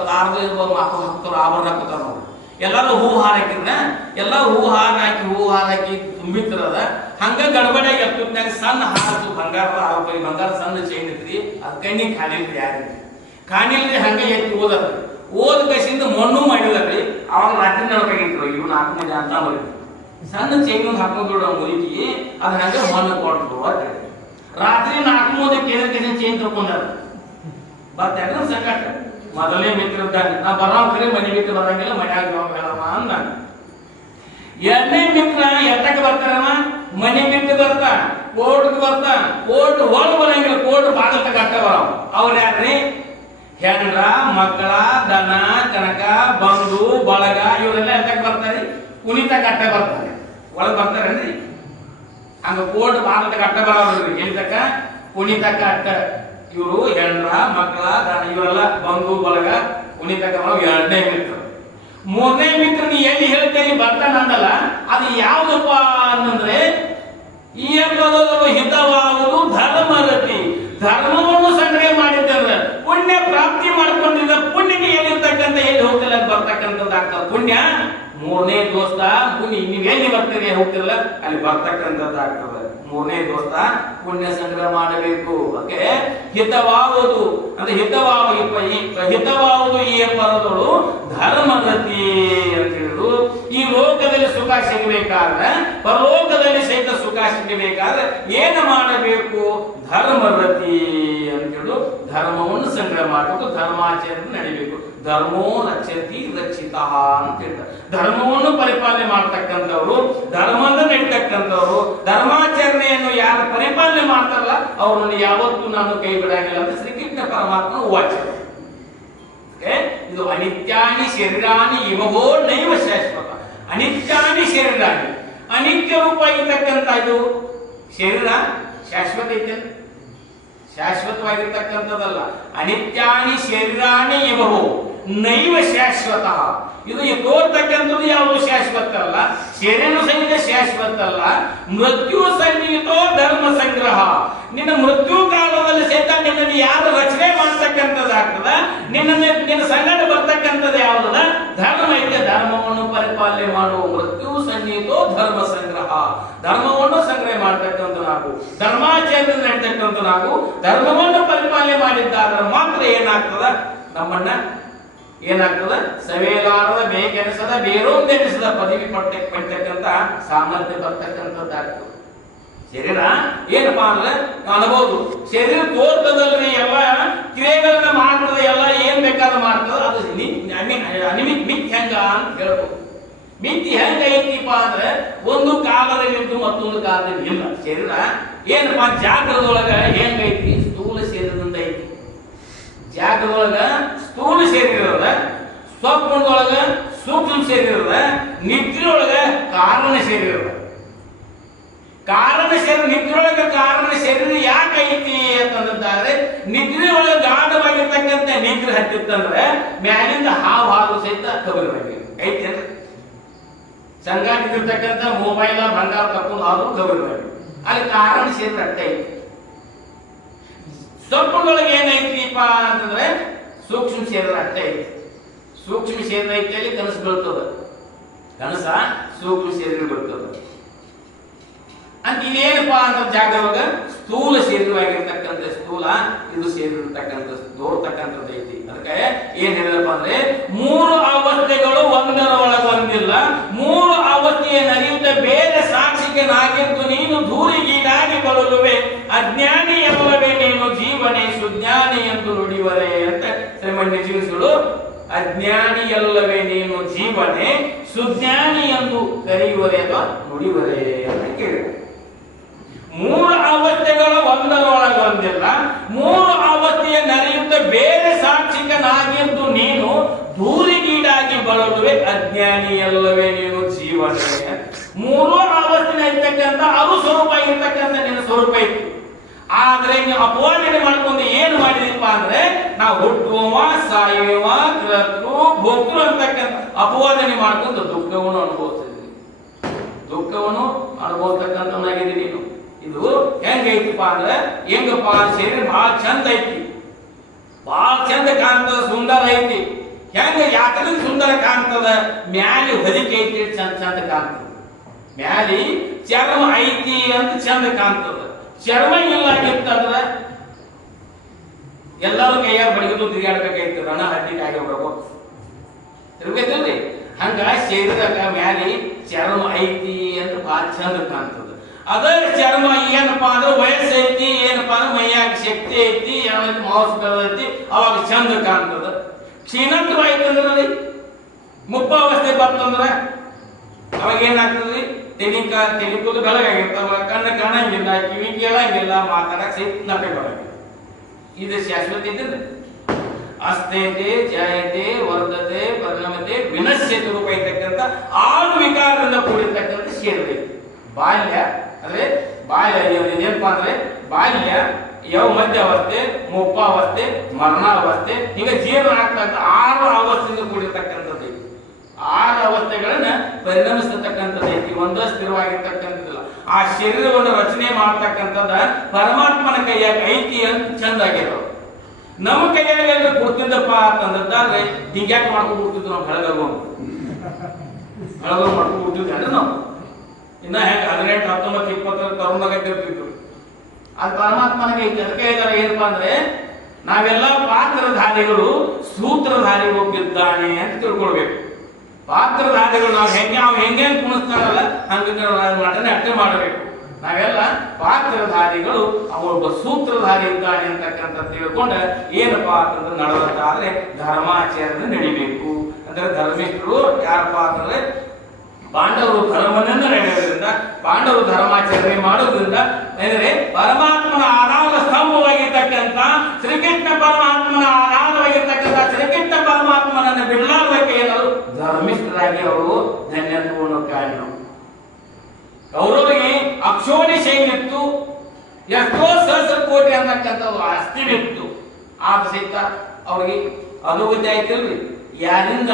ಹಾಕ್ತಾರ ಆಭರಣ ಹಾಕೋತಾರ ನಾವು ಎಲ್ಲಾರು ಹೂ ಹಾರ ಹಾಕಿದ್ರ ಎಲ್ಲ ಹೂ ಹಾಕಿ ತುಂಬಿತ್ತರದ ಹಂಗ ಗಡಬಡಿಯಾಗಿ ಎತ್ತುತ್ನಾಗ ಸಣ್ಣ ಹಾರತು ಬಂಗಾರ ಸಣ್ಣ ಚೈನ್ ಇದ್ರಿ ಅದ್ ಕಣ್ಣಿಗೆ ಕಾಣಿಲ್ರಿ ಯಾರಿದ್ರಿ ಕಾಣಿಲ್ರಿ ಹಂಗ ಎತ್ತಿ ಓದ ಕಸಿಂದ ಮಣ್ಣು ಮಾಡಿದಾರ್ರಿ ಅವಾಗ ರಾತ್ರಿ ನಡಕಾಗಿದ್ರು ಇವ್ 4 ಮಂದಿ ಅಂತ ಬರೀ ಸಣ್ಣ ಚೈನ್ ಹಾಕೊಂಡ್ಬಿಡೋ ಮುದುಕಿ ಅದ್ ಹಂಗ ಮಣ್ಣು ಕೊಟ್ಟರು ಅಂತ ರಾತ್ರಿ 4 ಮಂದಿ ಕೇಂದ್ರ ಚೈನ್ ತಕೊಂಡಾರ ಬರ್ತೇನೆ ಸಂಕಟ ಮೊದಲೇ ಮಿತ್ರ ಇದ್ದಾನೆ ನಾ ಬರೋ ಕರೆ ಮನೆ ಬಿಟ್ಟು ಬರಂಗಿಲ್ಲ ಮನ್ಯಾಗ ಜವಾಬ್ ಹೇಳಮ್ಮ ಅಂದ ಎರಡನೇ ಮಿತ್ರ ಎತ್ತಕ್ಕೆ ಬರ್ತಾರಮ್ಮ ಮನೆ ಬಿಟ್ಟು ಬರ್ತಾನ ಕೋರ್ಟ್ಗೆ ಬರ್ತಾನ ಕೋರ್ಟ್ ಒಳಗೆ ಬರಂಗಿಲ್ಲ ಕೋರ್ಟ್ ಬಾಗಲ್ ತಗಟ್ಟ ಬರವ ಅವ್ರ ಯಾರ್ರಿ ಹೆಂಡ್ರ ಮಕ್ಕಳ ದನ ಕನಕ ಬಂಧು ಬಳಗ ಇವರೆಲ್ಲ ಎತ್ತಕ್ಕೆ ಬರ್ತಾರೆ ಕುಣಿತ ಕಟ್ಟ ಬರ್ತಾರೆ ಒಳಗೆ ಬರ್ತಾರೇನ್ರಿ ಹಂಗ ಕೋರ್ಟ್ ಬಾಗಲ್ ತಗಟ್ಟ ಬರೋದ್ರಿ ಎಲ್ಲಿ ತಕ್ಕ ಕುಣಿತ ಕಟ್ಟ ಇವರು ಹೆಂಡ್ರ ಮಕ್ಕಳ ಇವರೆಲ್ಲ ಬಂಧು ಬಳಗ ಕುಣಿತಕ್ಕ ಎರಡನೇ ಮಿತ್ರ ಮೂರನೇ ಮಿತ್ರ ನೀ ಎಲ್ಲಿ ಹೇಳ್ತೇನೆ ಬರ್ತಾನ ಅಂದಲ್ಲ, ಅದು ಯಾವ್ದಪ್ಪ ಅಂತಂದ್ರೆ ಈ ಪದವು ಹಿತವಾಗುವುದು ಧರ್ಮರತಿ. ಧರ್ಮವನ್ನು ಸಂಗ್ರಹ ಮಾಡಿದ್ದಾರೆ, ಪುಣ್ಯ ಪ್ರಾಪ್ತಿ ಮಾಡ್ಕೊಂಡಿದ್ದ ಪುಣ್ಯಕ್ಕೆ ಎಲ್ಲಿರ್ತಕ್ಕಂಥ ಎಲ್ಲಿ ಹೋಗ್ತಿಲ್ಲ ಬರ್ತಕ್ಕಂಥದ್ದು ಆಗ್ತದೆ ಪುಣ್ಯ. ಮೂರನೇ ದೋಸ್ತ ಪುಣ್ಯ ನೀವು ಎಲ್ಲಿ ಬರ್ತೀರಿ ಹೋಗ್ತಿರಲ್ಲ ಅಲ್ಲಿ ಬರ್ತಕ್ಕಂಥದ್ದು ಆಗ್ತದೆ. ಮೂರನೇ ದೋಸ್ತ ಪುಣ್ಯ ಸಂಗ್ರಹ ಮಾಡಬೇಕು. ಓಕೆ, ಹಿತವಾಗುವುದು ಅಂದ್ರೆ ಹಿತವಾಗುವುದು ಈ ಪದಗಳು ಧರ್ಮರತಿ ಅಂತ ಹೇಳಿದ್ರು. ಈ ಲೋಕದಲ್ಲಿ ಸುಖ ಸಿಗಬೇಕಾದ್ರೆ ಪರಲೋಕದಲ್ಲಿ ಸಹಿತ ಸುಖ ಸಿಗಬೇಕಾದ್ರೆ ಏನು ಮಾಡಬೇಕು? ಧರ್ಮರತಿ ಅಂತ ಹೇಳು ಧರ್ಮವನ್ನು ಸಂಗ್ರಹ ಮಾಡಬೇಕು, ಧರ್ಮಾಚರಣೆ ನಡಿಬೇಕು. ಧರ್ಮೋ ರಕ್ಷತಿ ರಕ್ಷಿತ ಅಂತ ಹೇಳ್ತಾರೆ. ಧರ್ಮವನ್ನು ಪರಿಪಾಲನೆ ಮಾಡ್ತಕ್ಕಂಥವ್ರು, ಧರ್ಮವನ್ನು ನಡೀತಕ್ಕಂಥವ್ರು, ಧರ್ಮಾಚರಣೆಯನ್ನು ಯಾರು ಪರಿಪಾಲನೆ ಮಾಡ್ತಾರಲ್ಲ ಅವರನ್ನು ಯಾವತ್ತೂ ನಾನು ಕೈ ಬಿಡಂಗಿಲ್ಲ ಅಂತ ಶ್ರೀಕೃಷ್ಣ ಪರಮಾತ್ಮ ವಾಚ. ಇದು ಅನಿತ್ಯಾನಿ ಶರೀರಾನಿ ಇಮವೋ ನೈವ ಶಾಶ್ವತ. ಅನಿತ್ಯಾನಿ ಶರೀರಾನಿ, ಅನಿತ್ಯ ರೂಪ ಇರ್ತಕ್ಕಂಥ ಇದು ಶರೀರ ಶಾಶ್ವತ ಐತೆ, ಶಾಶ್ವತವಾಗಿರ್ತಕ್ಕಂಥದ್ದಲ್ಲ. ಅನಿತ್ಯಾನಿ ಶರೀರಾನಿ ಇಮವೋ ನೈವ ಶಾಶ್ವತ. ಇದು ತೋರ್ತಕ್ಕಂಥದ್ದು ಯಾವುದು ಶಾಶ್ವತ ಅಲ್ಲ, ಶರೀರ ಸಹಿತ ಶಾಶ್ವತ ಅಲ್ಲ. ಮೃತ್ಯು ಸನ್ನಿಹಿತೋ ಧರ್ಮ ಸಂಗ್ರಹ. ನಿನ್ನ ಮೃತ್ಯು ಕಾಲದಲ್ಲಿ ಸಹಿತ ನಿನ್ನನ್ನು ಯಾರು ರಚನೆ ಮಾಡ್ತಕ್ಕಂಥದ್ದಾಗ್ತದ, ನಿನ್ನ ಸಂಗಡ ಬರ್ತಕ್ಕಂಥದ್ದು ಯಾವುದದ ಧರ್ಮ ಐತೆ. ಧರ್ಮವನ್ನು ಪರಿಪಾಲನೆ ಮಾಡುವ ಮೃತ್ಯು ಸನ್ನಿಹಿತೋ ಧರ್ಮ ಸಂಗ್ರಹ. ಧರ್ಮವನ್ನು ಸಂಗ್ರಹ ಮಾಡ್ತಕ್ಕಂಥ ನಾವು, ಧರ್ಮಾಚರಣೆ ನಡೀತಕ್ಕಂಥ ನಾವು, ಧರ್ಮವನ್ನು ಪರಿಪಾಲನೆ ಮಾಡಿದ್ದಾದ್ರೆ ಮಾತ್ರ ಏನಾಗ್ತದ, ನಮ್ಮನ್ನ ಏನಾಗ್ತದ ಸವೇಲಾರದ ಬೇಕೆನಿಸದ ಬೇರೊಂದೆನಿಸದ ಪದವಿ ಪಡ್ತಕ್ಕಂಥ ಸಾಮರ್ಥ್ಯ ಬರ್ತಕ್ಕಂಥದ್ದಾಗ್ತದೆ. ಶರೀರ ಏನಪ್ಪಾ ಅಂದ್ರೆ ಅನ್ಬೋದು, ಶರೀರ ತೋರ್ತದಲ್ಲಿ ಎಲ್ಲ ಕ್ರಿಯೆಗಳನ್ನ ಮಾಡ್ತದೆ, ಎಲ್ಲ ಏನ್ ಬೇಕಾದ ಮಾಡ್ತದ. ಅದು ಮಿಥ್ಯ ಹೆಂಗ ಅಂತ ಹೇಳ್ಬೋದು. ಮಿಥ್ಯ ಹೆಂಗ ಐತಿಪ್ಪ ಅಂದ್ರೆ ಒಂದು ಕಾಲದಲ್ಲಿದ್ದು ಮತ್ತೊಂದು ಕಾಲದಲ್ಲಿ ಇಲ್ಲ. ಶರೀರ ಏನಪ್ಪಾ ಜಾಗರದೊಳಗ ಹೆಂಗೈತಿ, ಸ್ಥೂಲ ಶರೀರದಿಂದ ಐತಿ. ಜಾಗದೊಳಗ ಸ್ಥೂಲ ಶರೀರ ಇರದ, ಸ್ವಪ್ನದೊಳಗ ಸೂಕ್ಷ್ಮ ಶರೀರ ಇರದ, ನಿದ್ರೆಯೊಳಗ ಕಾರಣ ಶರೀರ ಇರದ. ಕಾರಣ ಶರೀರ ನಿದ್ರೆಯೊಳಗ ಕಾರಣ ಶರೀರ ಯಾಕೆ ಐತಿ ಅಂತಂದ್ರೆ, ನಿದ್ರೆಯೊಳಗ ಗಾಢವಾಗಿರ್ತಕ್ಕಂಥ ನಿದ್ರೆ ಹತ್ತಿತ್ತಂದ್ರೆ ಮ್ಯಾಲಿಂದ ಹಾವು ಸಹಿತ ಕಬರಿ ಐತಿ ಅಂದ್ರೆ ಸಂಗಾಟಿರ್ತಕ್ಕಂಥ ಮೊಬೈಲ್ ಬಂಗಾರ ತಕೊಂಡು ಆದ್ರೂ ಕಬರಿ ಅಲ್ಲಿ ಕಾರಣ ಶರೀರ ಅಟ್ಟ ಐತಿ. ಸ್ವಪ್ನದೊಳಗೆ ಏನೈತಿಪ್ಪ ಅಂತಂದ್ರೆ ಸೂಕ್ಷ್ಮ ಶರೀರ ಅಟ್ಟ ಐತಿ. ಸೂಕ್ಷ್ಮ ಶರೀರ ಐತಿ, ಅಲ್ಲಿ ಕನಸು ಬೀಳ್ತದ, ಕನಸ ಸೂಕ್ಷ್ಮ ಶರೀರ ಬೀಳ್ತದ ಅಂತ. ಇದೇನಪ್ಪಾ ಅಂತ ಜಾಗವಾಗ ಸ್ಥೂಲ ಶರೀರವಾಗಿರ್ತಕ್ಕಂಥ ಸ್ಥೂಲ ಇದು ಸೇರಿರ್ತಕ್ಕಂಥ ತೋರ್ತಕ್ಕಂಥದ್ದು ಐತಿ. ಅದಕ್ಕೆ ಏನ್ ಹೇಳಿದಪ್ಪ ಅಂದ್ರೆ ಮೂರು ಅವಸ್ಥೆಗಳು ಒಂದರ ಒಳಗೊಂದಿಲ್ಲ, ಮೂರು ಅವಸ್ಥೆಯ ನರಿಯುತ್ತ ಬೇರೆ ಸಾಕ್ಷಿಗೆ ನಾಗಿದ್ದು ನೀನು ಧೂರಿಗೀಡಾಗಿ ಬರಲುವೆ, ಅಜ್ಞಾನಿ ಎಲ್ಲವೇ ನೀನು ಜೀವನೇ ಸುಜ್ಞಾನಿ ಎಂದು ನುಡಿವರೆ ಅಂತ ಶ್ರೀಮಂತ ಜೀವಿಸುಗಳು. ಅಜ್ಞಾನಿ ಎಲ್ಲವೇ ನೀನು ಜೀವನೇ ಸುಜ್ಞಾನಿ ಎಂದು ಕರೆಯುವರೆ ಅಥವಾ ನುಡಿವರೆ ಅಂತ ಕೇಳಿದೆ. ಮೂರು ಅವಸ್ಥೆಗಳು ಒಂದರೊಳಗೊಂದಿಲ್ಲ, ಮೂರು ಅವಸ್ಥೆಯ ನಡೆಯುತ್ತ ಬೇರೆ ಸಾಕ್ಷಿಕನಾಗಿದ್ದು ನೀನು ಧೂರಿಗೀಡಾಗಿ ಬಳಲುವೆ, ಅಜ್ಞಾನಿ ಎಲ್ಲವೇ ನೀನು ಜೀವನೇ. ಮೂರು ಅವಸ್ಥೆ ಇರ್ತಕ್ಕಂಥ ಅರು ಸ್ವರೂಪ ಇರ್ತಕ್ಕಂಥ ನಿನ್ನ ಸ್ವರೂಪ ಇತ್ತು. ಆದ್ರೆ ನೀವು ಅಪವಾದನೆ ಮಾಡ್ಕೊಂಡು ಏನು ಮಾಡಿದೀಪ ಅಂದ್ರೆ ನಾವು ಹುಟ್ಟುವ ಸಾಯುವ ಕೃತೃ ಭೋಕ್ತೃ ಅಂತಕ್ಕಂಥ ಅಪವಾದನೆ ಮಾಡ್ಕೊಂಡು ದುಃಖವನ್ನು ಅನುಭವಿಸ್ತಿದ್ದೀನಿ, ದುಃಖವನ್ನು ಅನುಭವಿಸ್ತಕ್ಕಂಥವನಾಗಿದೆ ನೀನು. ಇದು ಹೆಂಗೈತಿಪ್ಪ ಅಂದ್ರೆ ಹೆಂಗಪ್ಪ, ಶರೀರ ಬಹಳ ಚಂದ ಐತಿ, ಬಹಳ ಚಂದ ಕಾಣ್ತದ, ಸುಂದರ ಐತಿ. ಹೆಂಗ ಯಾಕಂದ್ರೆ ಸುಂದರ ಕಾಣ್ತದ, ಮ್ಯಾಲಿ ಹೊದಿಕೆ ಐತಿ ಚಂದ ಚಂದ ಕಾಣ್ತದ, ಮ್ಯಾಲಿ ಚರ್ಮ ಐತಿ ಅಂತ ಚಂದ ಕಾಣ್ತದ. ಚರ್ಮ ಇಲ್ಲ ಆಗಿತ್ತಂದ್ರ ಎಲ್ಲರೂ ಕೈಯಾಗ ಬಡಿದು ತಿರುಗಾಡ್ಬೇಕಾಯ್ತು, ರಣ ಹಡ್ಡಿಗೆ ಆಗಿ ಬರ್ಬೋದು ತಿರ್ಬೇಕಲ್ರಿ. ಹಂಗ ಶರೀರಕ ಮ್ಯಾಲಿ ಚರ್ಮ ಐತಿ ಅಂತ ಬಹಳ ಚಂದ ಕಾಣ್ತದ. ಅದೇ ಚರ್ಮ ಏನಪ್ಪಾ ಅಂದ್ರೆ ವಯಸ್ಸು ಐತಿ, ಏನಪ್ಪಾ ಅಂದ್ರೆ ಮೈಯಾಗ ಶಕ್ತಿ ಐತಿ, ಮಾಂಸ ಬೆಳೆದೈತಿ, ಅವಾಗ ಚಂದ ಕಾಣ್ತದ. ಕ್ಷೀಣತ್ವ ಐತಂದ್ರಿ, ಮುಪ್ಪಾವಸ್ಥೆ ಬರ್ತಂದ್ರ ಅವಾಗ ಏನಾಗ್ತದ್ರಿ, ತೆಲಿ ಕೂದಲು ಬೆಳಗಾಗಿರ್ತಾವ, ಕಣ್ಣು ಕಾಣಂಗಿಲ್ಲ, ಕಿವಿ ಕೇಳಂಗಿಲ್ಲ, ಮಾತಾಡಕ್ ಸಹಿತ ನಟೆ ಬರಂಗಿಲ್ಲ. ಇದು ಶಾಶ್ವತ ಇದ್ದಿಲ್ಲ. ಅಸ್ಥೇತೆ ಜಾಯತೆ ವರ್ಧತೆ ಪರಿಣಾಮತೆ ವಿನಶ್ಯತೆ ರೂಪ ಇರ್ತಕ್ಕಂಥ 6 ವಿಕಾರದಿಂದ ಕೂಡಿರ್ತಕ್ಕಂಥ ಶರೀರ. ಬಾಲ್ಯ ಅಂದ್ರೆ ಬಾಲ್ಯ ಏನಪ್ಪಾ ಅಂದ್ರೆ ಬಾಲ್ಯ, ಮಧ್ಯಾವಸ್ಥೆ, ಮುಪ್ಪಾವಸ್ಥೆ, ಮರಣಾವಸ್ಥೆ, ಹಿಂಗ ಜೀವನ ಆಗ್ತಕ್ಕಂಥ 6 ಅವಸ್ಥೆಯಿಂದ ಕೂಡಿರ್ತಕ್ಕಂಥದ್ದು. 6 ಅವಸ್ಥೆಗಳನ್ನ ಪರಿಣಮಿಸತಕ್ಕಂಥದ್ದೈತಿ. ಒಂದ ಸ್ಥಿರವಾಗಿರ್ತಕ್ಕಂಥದ್ದಿಲ್ಲ. ಆ ಶರೀರವನ್ನು ರಚನೆ ಮಾಡ್ತಕ್ಕಂಥದ್ದ ಪರಮಾತ್ಮನ ಕೈಯಾಗ ಐತಿ ಅಂತ ಚಂದ ಆಗ್ಯದ. ನಮ್ಮ ಕೈಯಾಗ ಕೊಡ್ತಿದ್ದಪ್ಪ ಅಂತಂದ್ರೆ ಹಿಂಗ್ಯಾಕ ಮಾಡ್ಕೊಂಡು ಬಿಡ್ತಿದ್ವಿ ನಾವು. ಬೆಳಗರು ಮಾಡ್ಕೊಂಡು ಬಿಡ್ತಿದ್ವಿ ಅಂದ್ರೆ ನಾವು ಇನ್ನ ಹೆಂಗ 18, 19, 20 ತರುಣಾಗ ಇರ್ತಿದ್ರು. ಅದು ಪರಮಾತ್ಮನಿಗೆ ಐತಿ. ಅದಕ್ಕೆ ಹೇಳ್ತಾರೆ ಏನಪ್ಪಾ ಅಂದ್ರೆ ನಾವೆಲ್ಲ ಪಾತ್ರಧಾರಿಗಳು ಸೂತ್ರಧಾರಿಗಳು ಒಪ್ಪಿದ್ದಾನೆ ಅಂತ ತಿಳ್ಕೊಳ್ಬೇಕು. ಪಾತ್ರಧಾರಿಗಳು ನಾವು ಹೆಂಗೆ ಕುಣಿಸ್ತಾರಲ್ಲ ಹಂಗೆ ನಟನೆ ಅಟ್ಟೆ ಮಾಡಬೇಕು. ನಾವೆಲ್ಲ ಪಾತ್ರಧಾರಿಗಳು, ಅವೊಬ್ಬ ಸೂತ್ರಧಾರಿ ಇದ್ದಾನೆ ಅಂತಕ್ಕಂಥ ತಿಳ್ಕೊಂಡ ಏನಪ್ಪಾ ಅಂತಂದ್ರೆ ನಡೆದಾದ್ರೆ ಧರ್ಮಾಚರಣೆ ನಡಿಬೇಕು. ಅಂದ್ರೆ ಧರ್ಮಿಷ್ಠರು ಯಾರಪ್ಪ ಅಂತಂದ್ರೆ ಪಾಂಡವರು ಧರ್ಮವನ್ನು ನಡೆಯೋದ್ರಿಂದ, ಪಾಂಡವರು ಧರ್ಮಾಚರಣೆ ಮಾಡೋದ್ರಿಂದ ಅಂದರೆ ಪರಮಾತ್ಮನ ಆಧಾರ ಸ್ತಂಭವಾಗಿರ್ತಕ್ಕಂಥ ಶ್ರೀಕೃಷ್ಣ ಪರಮಾತ್ಮನ ಆಧಾರವಾಗಿರ್ತಕ್ಕಂಥ ಶ್ರೀಕೃಷ್ಣ ಪರಮಾತ್ಮನನ್ನು ಬಿಡಲಾರ್ದಕ್ಕೆ ಏನಾದ್ರು ಧರ್ಮಿಷ್ಠರಾಗಿ ಅವರು ಧನ್ಯತ್ವವನ್ನು ಕಾಣು. ಅವರವರಿಗೆ ಅಕ್ಷೋಣಿ ಶೈಲಿತ್ತು, ಎಷ್ಟೋ ಸಹಸ್ರ ಕೋಟಿ ಅನ್ನತಕ್ಕಂಥದ್ದು ಆಸ್ತಿವಿತ್ತು. ಆದ ಸಹಿತ ಅವ್ರಿಗೆ ಅಧೋಗತಿ ಆಯ್ತಿಲ್ರಿ. ಯಾರಿಂದ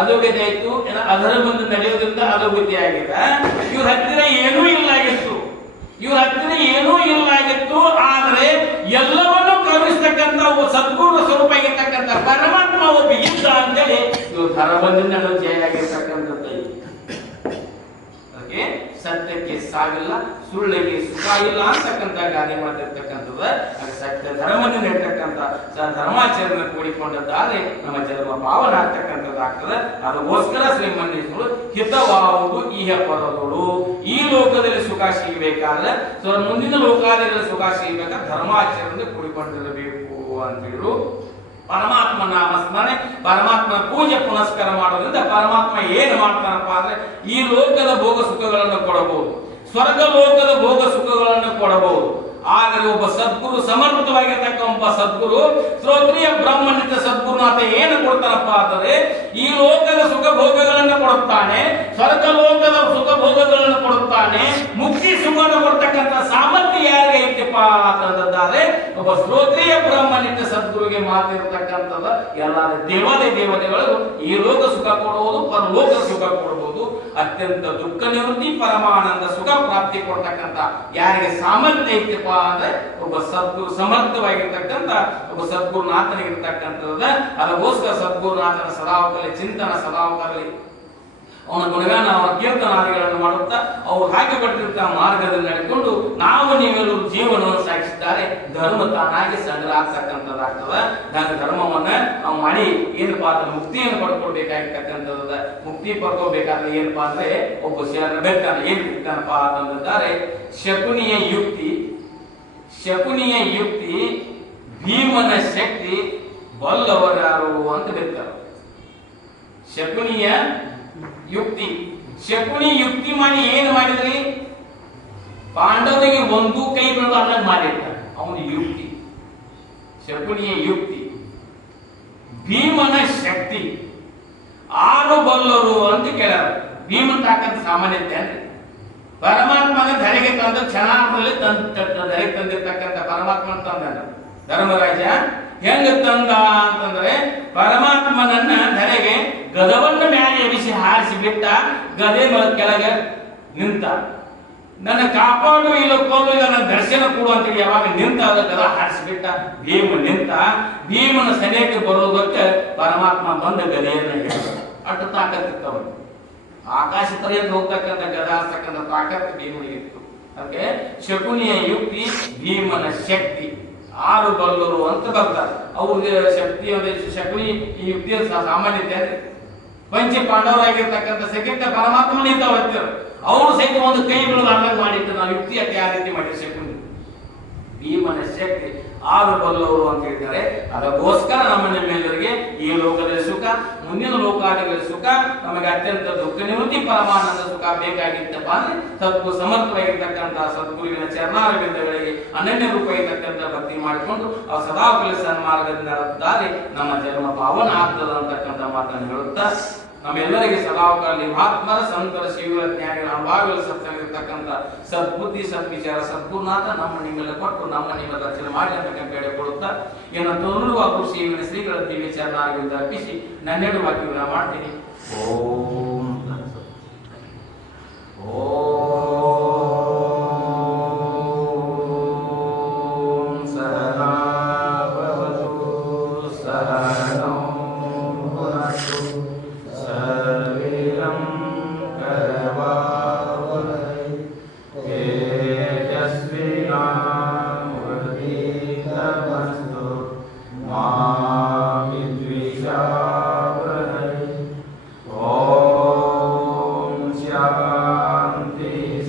ಅಧೋಗತಿ ಆಯ್ತು? ಅದರ ಮುಂದೆ ನಡೆಯೋದ್ರಿಂದ ಅಧೋಗತಿ ಆಗಿದೆ. ಇವ್ರ ಹತ್ತಿರ ಏನೂ ಇಲ್ಲಾಗಿತ್ತು, ಆದರೆ ಎಲ್ಲವನ್ನೂ ಕರುಣಿಸ್ತಕ್ಕಂಥ ಸದ್ಗುಣ ಸ್ವರೂಪ ಆಗಿರ್ತಕ್ಕಂಥ ಪರಮಾತ್ಮ ಒಬ್ಬ ಇದ್ದ ಅಂತೇಳಿ ಇವ್ರು ಧರ್ಮದಿಂದ ಜಯ ಆಗಿರ್ತಕ್ಕಂಥದ್ದು. ಅದಕ್ಕೆ ಸತ್ಯಕ್ಕೆ ಸಾವಿಲ್ಲ, ಸುಳ್ಳಿಗೆ ಸುಖ ಇಲ್ಲ ಅಂತಕ್ಕಂಥ ಗಾದೆ ಮಾಡ್ತಿರ್ತಕ್ಕಂಥದ್ದು. ಹಾಗೆ ಸತ್ಯ ಧರ್ಮದಿಂದ ಇರ್ತಕ್ಕಂಥ ಧರ್ಮಾಚರಣೆ ಕೂಡಿಕೊಂಡದ್ದಾದ್ರೆ ನಮ್ಮ ಜನ್ಮ ಪಾವನ ಆಗ್ತಕ್ಕಂಥದ್ದಾಗ್ತದೆ. ಅದಕ್ಕೋಸ್ಕರ ಶ್ರೀಮನ್ನೇಶ್ವರು ಹಿತವಾಗುವುದು ಈಹ ಪರದೋಳು. ಈ ಲೋಕದಲ್ಲಿ ಸುಖ ಸಿಗಬೇಕಾದ್ರೆ ಮುಂದಿನ ಲೋಕಾದಿಗಳ ಸುಖ ಸಿಗಬೇಕಾದ್ರೆ ಧರ್ಮಾಚರಣೆ ಕೂಡಿಕೊಂಡಿರಬೇಕು ಅಂತ ಹೇಳು. ಪರಮಾತ್ಮ ನಾಮ ಸ್ಮರಣೆ, ಪರಮಾತ್ಮನ ಪೂಜೆ ಪುನಸ್ಕಾರ ಮಾಡೋದ್ರಿಂದ ಪರಮಾತ್ಮ ಏನು ಮಾಡ್ತಾನಪ್ಪ ಅಂದ್ರೆ ಈ ಲೋಕದ ಭೋಗ ಸುಖಗಳನ್ನು ಕೊಡಬಹುದು, ಸ್ವರ್ಗ ಲೋಕದ ಭೋಗ ಸುಖಗಳನ್ನು ಕೊಡಬಹುದು. ಆದರೆ ಒಬ್ಬ ಸದ್ಗುರು, ಸಮರ್ಪಿತವಾಗಿರ್ತಕ್ಕ ಒಬ್ಬ ಸದ್ಗುರು, ಶ್ರೋತ್ರಿಯ ಬ್ರಹ್ಮನಿತ ಸದ್ಗುರುನಾಥ ಏನು ಕೊಡ್ತಾನಪ್ಪ ಅಂತಂದ್ರೆ ಈ ಲೋಕದ ಸುಖ ಭೋಗಗಳನ್ನು ಕೊಡುತ್ತಾನೆ, ಸ್ವರ್ಗ ಲೋಕದ ಸುಖ ಭೋಗಗಳನ್ನು ಕೊಡುತ್ತಾನೆ, ಮುಕ್ತಿ ಸುಖವನ್ನು ಕೊಡ್ತಕ್ಕಂಥ ಸಾಮರ್ಥ್ಯ ಯಾರಿಗೆ ಐತಿಪ್ಪ ಅಂತಂದಾದ್ರೆ ಒಬ್ಬ ಶ್ರೋತ್ರಿಯ ಬ್ರಹ್ಮನಿತ ಸದ್ಗುರುಗೆ ಮಾತಿರ್ತಕ್ಕಂಥದ್ದು. ಎಲ್ಲ ದೇವತೆಗಳು ಈ ಲೋಕ ಸುಖ ಕೊಡುವುದು, ಪರಲೋಕ ಸುಖ ಕೊಡಬಹುದು. ಅತ್ಯಂತ ದುಃಖ ನಿವೃತ್ತಿ, ಪರಮಾನಂದ ಸುಖ ಪ್ರಾಪ್ತಿ ಕೊಡ್ತಕ್ಕಂಥ ಯಾರಿಗೆ ಸಾಮರ್ಥ್ಯ ಐತಿಪ್ಪ ಅಂದ್ರೆ ಒಬ್ಬ ಸದ್ಗುರು, ಸಮರ್ಥವಾಗಿರ್ತಕ್ಕಂಥ ಒಬ್ಬ ಸದ್ಗುರುನಾಥನಿಗಿರ್ತಕ್ಕಂಥದ್ದು. ಅದಕ್ಕೋಸ್ಕರ ಸದ್ಗುರುನಾಥನ ಸದಾವಕಲಿ ಚಿಂತನ, ಸದಾವಕಲಿ ಅವನ ಗುಣಗಾನ, ಅವನ ಕೀರ್ತನಾದಿಗಳನ್ನು ಮಾಡುತ್ತಾ ಅವ್ರು ಹಾಗೆ ಕೊಟ್ಟಿರ್ತ ಮಾರ್ಗದಲ್ಲಿ ನಡೆಕೊಂಡು ನಾವು ನೀವೆಲ್ಲರೂ ಜೀವನವನ್ನು ಸಾಗಿಸಿದ್ದಾರೆ ಧರ್ಮ ತಾನಾಗಿ ಸಂಗ್ರಹ ಆಗ್ತಕ್ಕಂಥದ್ದಾಗ್ತದೆ. ನಾನು ಧರ್ಮವನ್ನ ನಾವು ಮಾಡಿ ಏನಪ್ಪಾ ಅಂದ್ರೆ ಮುಕ್ತಿಯನ್ನು ಪಡ್ಕೊಳ್ಬೇಕಾಗಿರ್ತಕ್ಕಂಥದ್ದು. ಮುಕ್ತಿ ಪಡ್ಕೋಬೇಕಾದ್ರೆ ಏನಪ್ಪಾ ಅಂದ್ರೆ ಒಬ್ಬ ಬೇಕಾದ್ರೆ ಏನ್ ಬಿಡ್ತಾನಪ್ಪ ಅಂತಂದಿದ್ದಾರೆ ಶಕುನಿಯ ಯುಕ್ತಿ ಭೀಮನ ಶಕ್ತಿ ಬಲ್ಲವರಾರು ಅಂತ ಬಿಡ್ತಾರೆ. ಶಕುನಿ ಯುಕ್ತಿ ಮಾಡಿ ಏನು ಮಾಡಿದ್ರಿ? ಪಾಂಡವರಿಗೆ ಒಂದು ಕೈ ಬಿಡಲು ಅಲ್ಲ ಮಾಡಿರ್ತಾರೆ. ಅವನ ಯುಕ್ತಿ, ಶಕುನಿಯ ಯುಕ್ತಿ. ಭೀಮನ ಶಕ್ತಿ 6 ಬಲ್ಲರು ಅಂತ ಕೇಳ್ಯಾರ. ಭೀಮನ್ ತಾಕತ್ ಸಾಮಾನ್ಯತೆ ಅಂದ್ರೆ ಪರಮಾತ್ಮನ ಧರೆಗೆ ತಂದು ಕ್ಷಣಾರ್ಧದಲ್ಲಿ ಧರೆಗೆ ತಂದಿರ್ತಕ್ಕಂಥ ಪರಮಾತ್ಮನ ತಂದ ಧರ್ಮರಾಜ ಹೆಂಗ ತಂದ ಅಂತಂದ್ರೆ ಪರಮಾತ್ಮನನ್ನ ಧರೆಗೆ ಗದವನ್ನು ಮ್ಯಾಲೆ ಎಬಿಸಿ ಹಾರಿಸಿ ಬಿಟ್ಟ. ಗದೆ ಕೆಳಗೆ ನಿಂತ, ನನ್ನ ಕಾಪಾಡು ಇಲ್ಲ ಕೊಲ್ಲು ಇಲ್ಲ ನನ್ನ ದರ್ಶನ ಕೊಡು ಅಂತೇಳಿ ಯಾವಾಗ ನಿಂತ ಗದ ಹಾರಿಸಿಬಿಟ್ಟ. ಭೀಮ ನಿಂತ. ಭೀಮನ ಸನಿಹಕ್ಕೆ ಬರೋದಕ್ಕೆ ಪರಮಾತ್ಮ ಬಂದ ಗದೆಯನ್ನ ಅಷ್ಟು ತಾಕತ್ತಿತ್ತವನು. ಆಕಾಶ ಪರ್ಯಂತ ಹೋಗ್ತಕ್ಕಂಥ ಗದ ಹಾರ್ತಕ್ಕಂಥ ತಾಕತ್ತು ಭೀಮನಿಗಿತ್ತು. ಅದಕ್ಕೆ ಶಕುನಿಯ ಯುಕ್ತಿ, ಭೀಮನ ಶಕ್ತಿ 6 ಬಲ್ಲರು ಅಂತ ಬರ್ತಾರೆ. ಅವ್ರಿಗೆ ಶಕ್ತಿ ಶಕುನಿ ಈ ಯುಕ್ತಿಯ ಸಾಮಾನ್ಯತೆ ಅಂದ್ರೆ ಪಂಚ ಪಾಂಡವರಾಗಿರ್ತಕ್ಕಂಥ ಸೆಕೆಂಡ್ ಪರಮಾತ್ಮನ ಇದ್ದಾವ ಅವರು ಸಹಿತ ಒಂದು ಕೈ ಬಿಡೋದು ಅರ್ಥ ಮಾಡಿಟ್ಟು ನಾವು ಯುಕ್ತಿ ಅತಿ ಯಾವ ರೀತಿ ಮಾಡಿ ಶಕುನಿ. ಭೀಮನ ಶಕ್ತಿ 6 ಬಲ್ಲವರು ಅಂತ ಹೇಳ್ತಾರೆ. ಅದಕ್ಕೋಸ್ಕರ ನಮ್ಮ ನಿಮ್ಮೆಲ್ಲರಿಗೆ ಈ ಲೋಕದಲ್ಲಿ ಸುಖ, ಮುಂದಿನ ಲೋಕಾದಿಗಳಲ್ಲಿ ಸುಖ, ನಮಗೆ ಅತ್ಯಂತ ದುಃಖ ನಿವೃತ್ತಿ, ಪರಮಾನಂದ ಸುಖ ಬೇಕಾಗಿತ್ತಪ್ಪ ಅಂದ್ರೆ ಸದ್ಗುರು ಸಮರ್ಥವಾಗಿರ್ತಕ್ಕಂತಹ ಸದ್ಗುರುವಿನ ಚರಣಾರವಿಂದಗಳಿಗೆ ಅನನ್ಯ ರೂಪ ಇರತಕ್ಕಂಥ ಭಕ್ತಿ ಮಾಡಿಕೊಂಡು ಆ ಸದಾವಕಲಿ ಸನ್ಮಾರ್ಗದಿಂದ ದಾರಿ ನಮ್ಮ ಜನ್ಮ ಪಾವನ ಆಗ್ತದ ಅಂತಕ್ಕಂಥ ಮಾತನ್ನು ಹೇಳುತ್ತಾ ನಮ್ಮೆಲ್ಲರಿಗೆ ಸದಾಕಾಲ ಆತ್ಮರ ಸಂತರ ಶಿವರ ಜ್ಞಾನಿಗಳ ಅನುಭಾವಿಗಳ ಸತ್ಸಂಗಿರ್ತಕ್ಕಂಥ ಸದ್ಬುದ್ಧಿ ಸದ್ವಿಚಾರ ಸದ್ಗುರುನಾಥ ನಮ್ಮ ನಿಮ್ಮೆಲ್ಲ ಕೊಟ್ಟು ನಮ್ಮ ನಿಮ್ಮ ದರ್ಶನ ಮಾಡಿ ಅಂತಕ್ಕಂತ ಹೇಳಿಕೊಳ್ಳುತ್ತಾ ಇನ್ನು ತೊನ್ನುವ ಕೃಷಿಯ ಶ್ರೀಗಳ ದಿವ್ಯ ಚರಣಾರವಿಂದ ಅರ್ಪಿಸಿ ನನ್ನೆರಡು ವಾಕ್ಯವನ್ನು ಮಾಡ್ತೀನಿ. ಓಂ शांति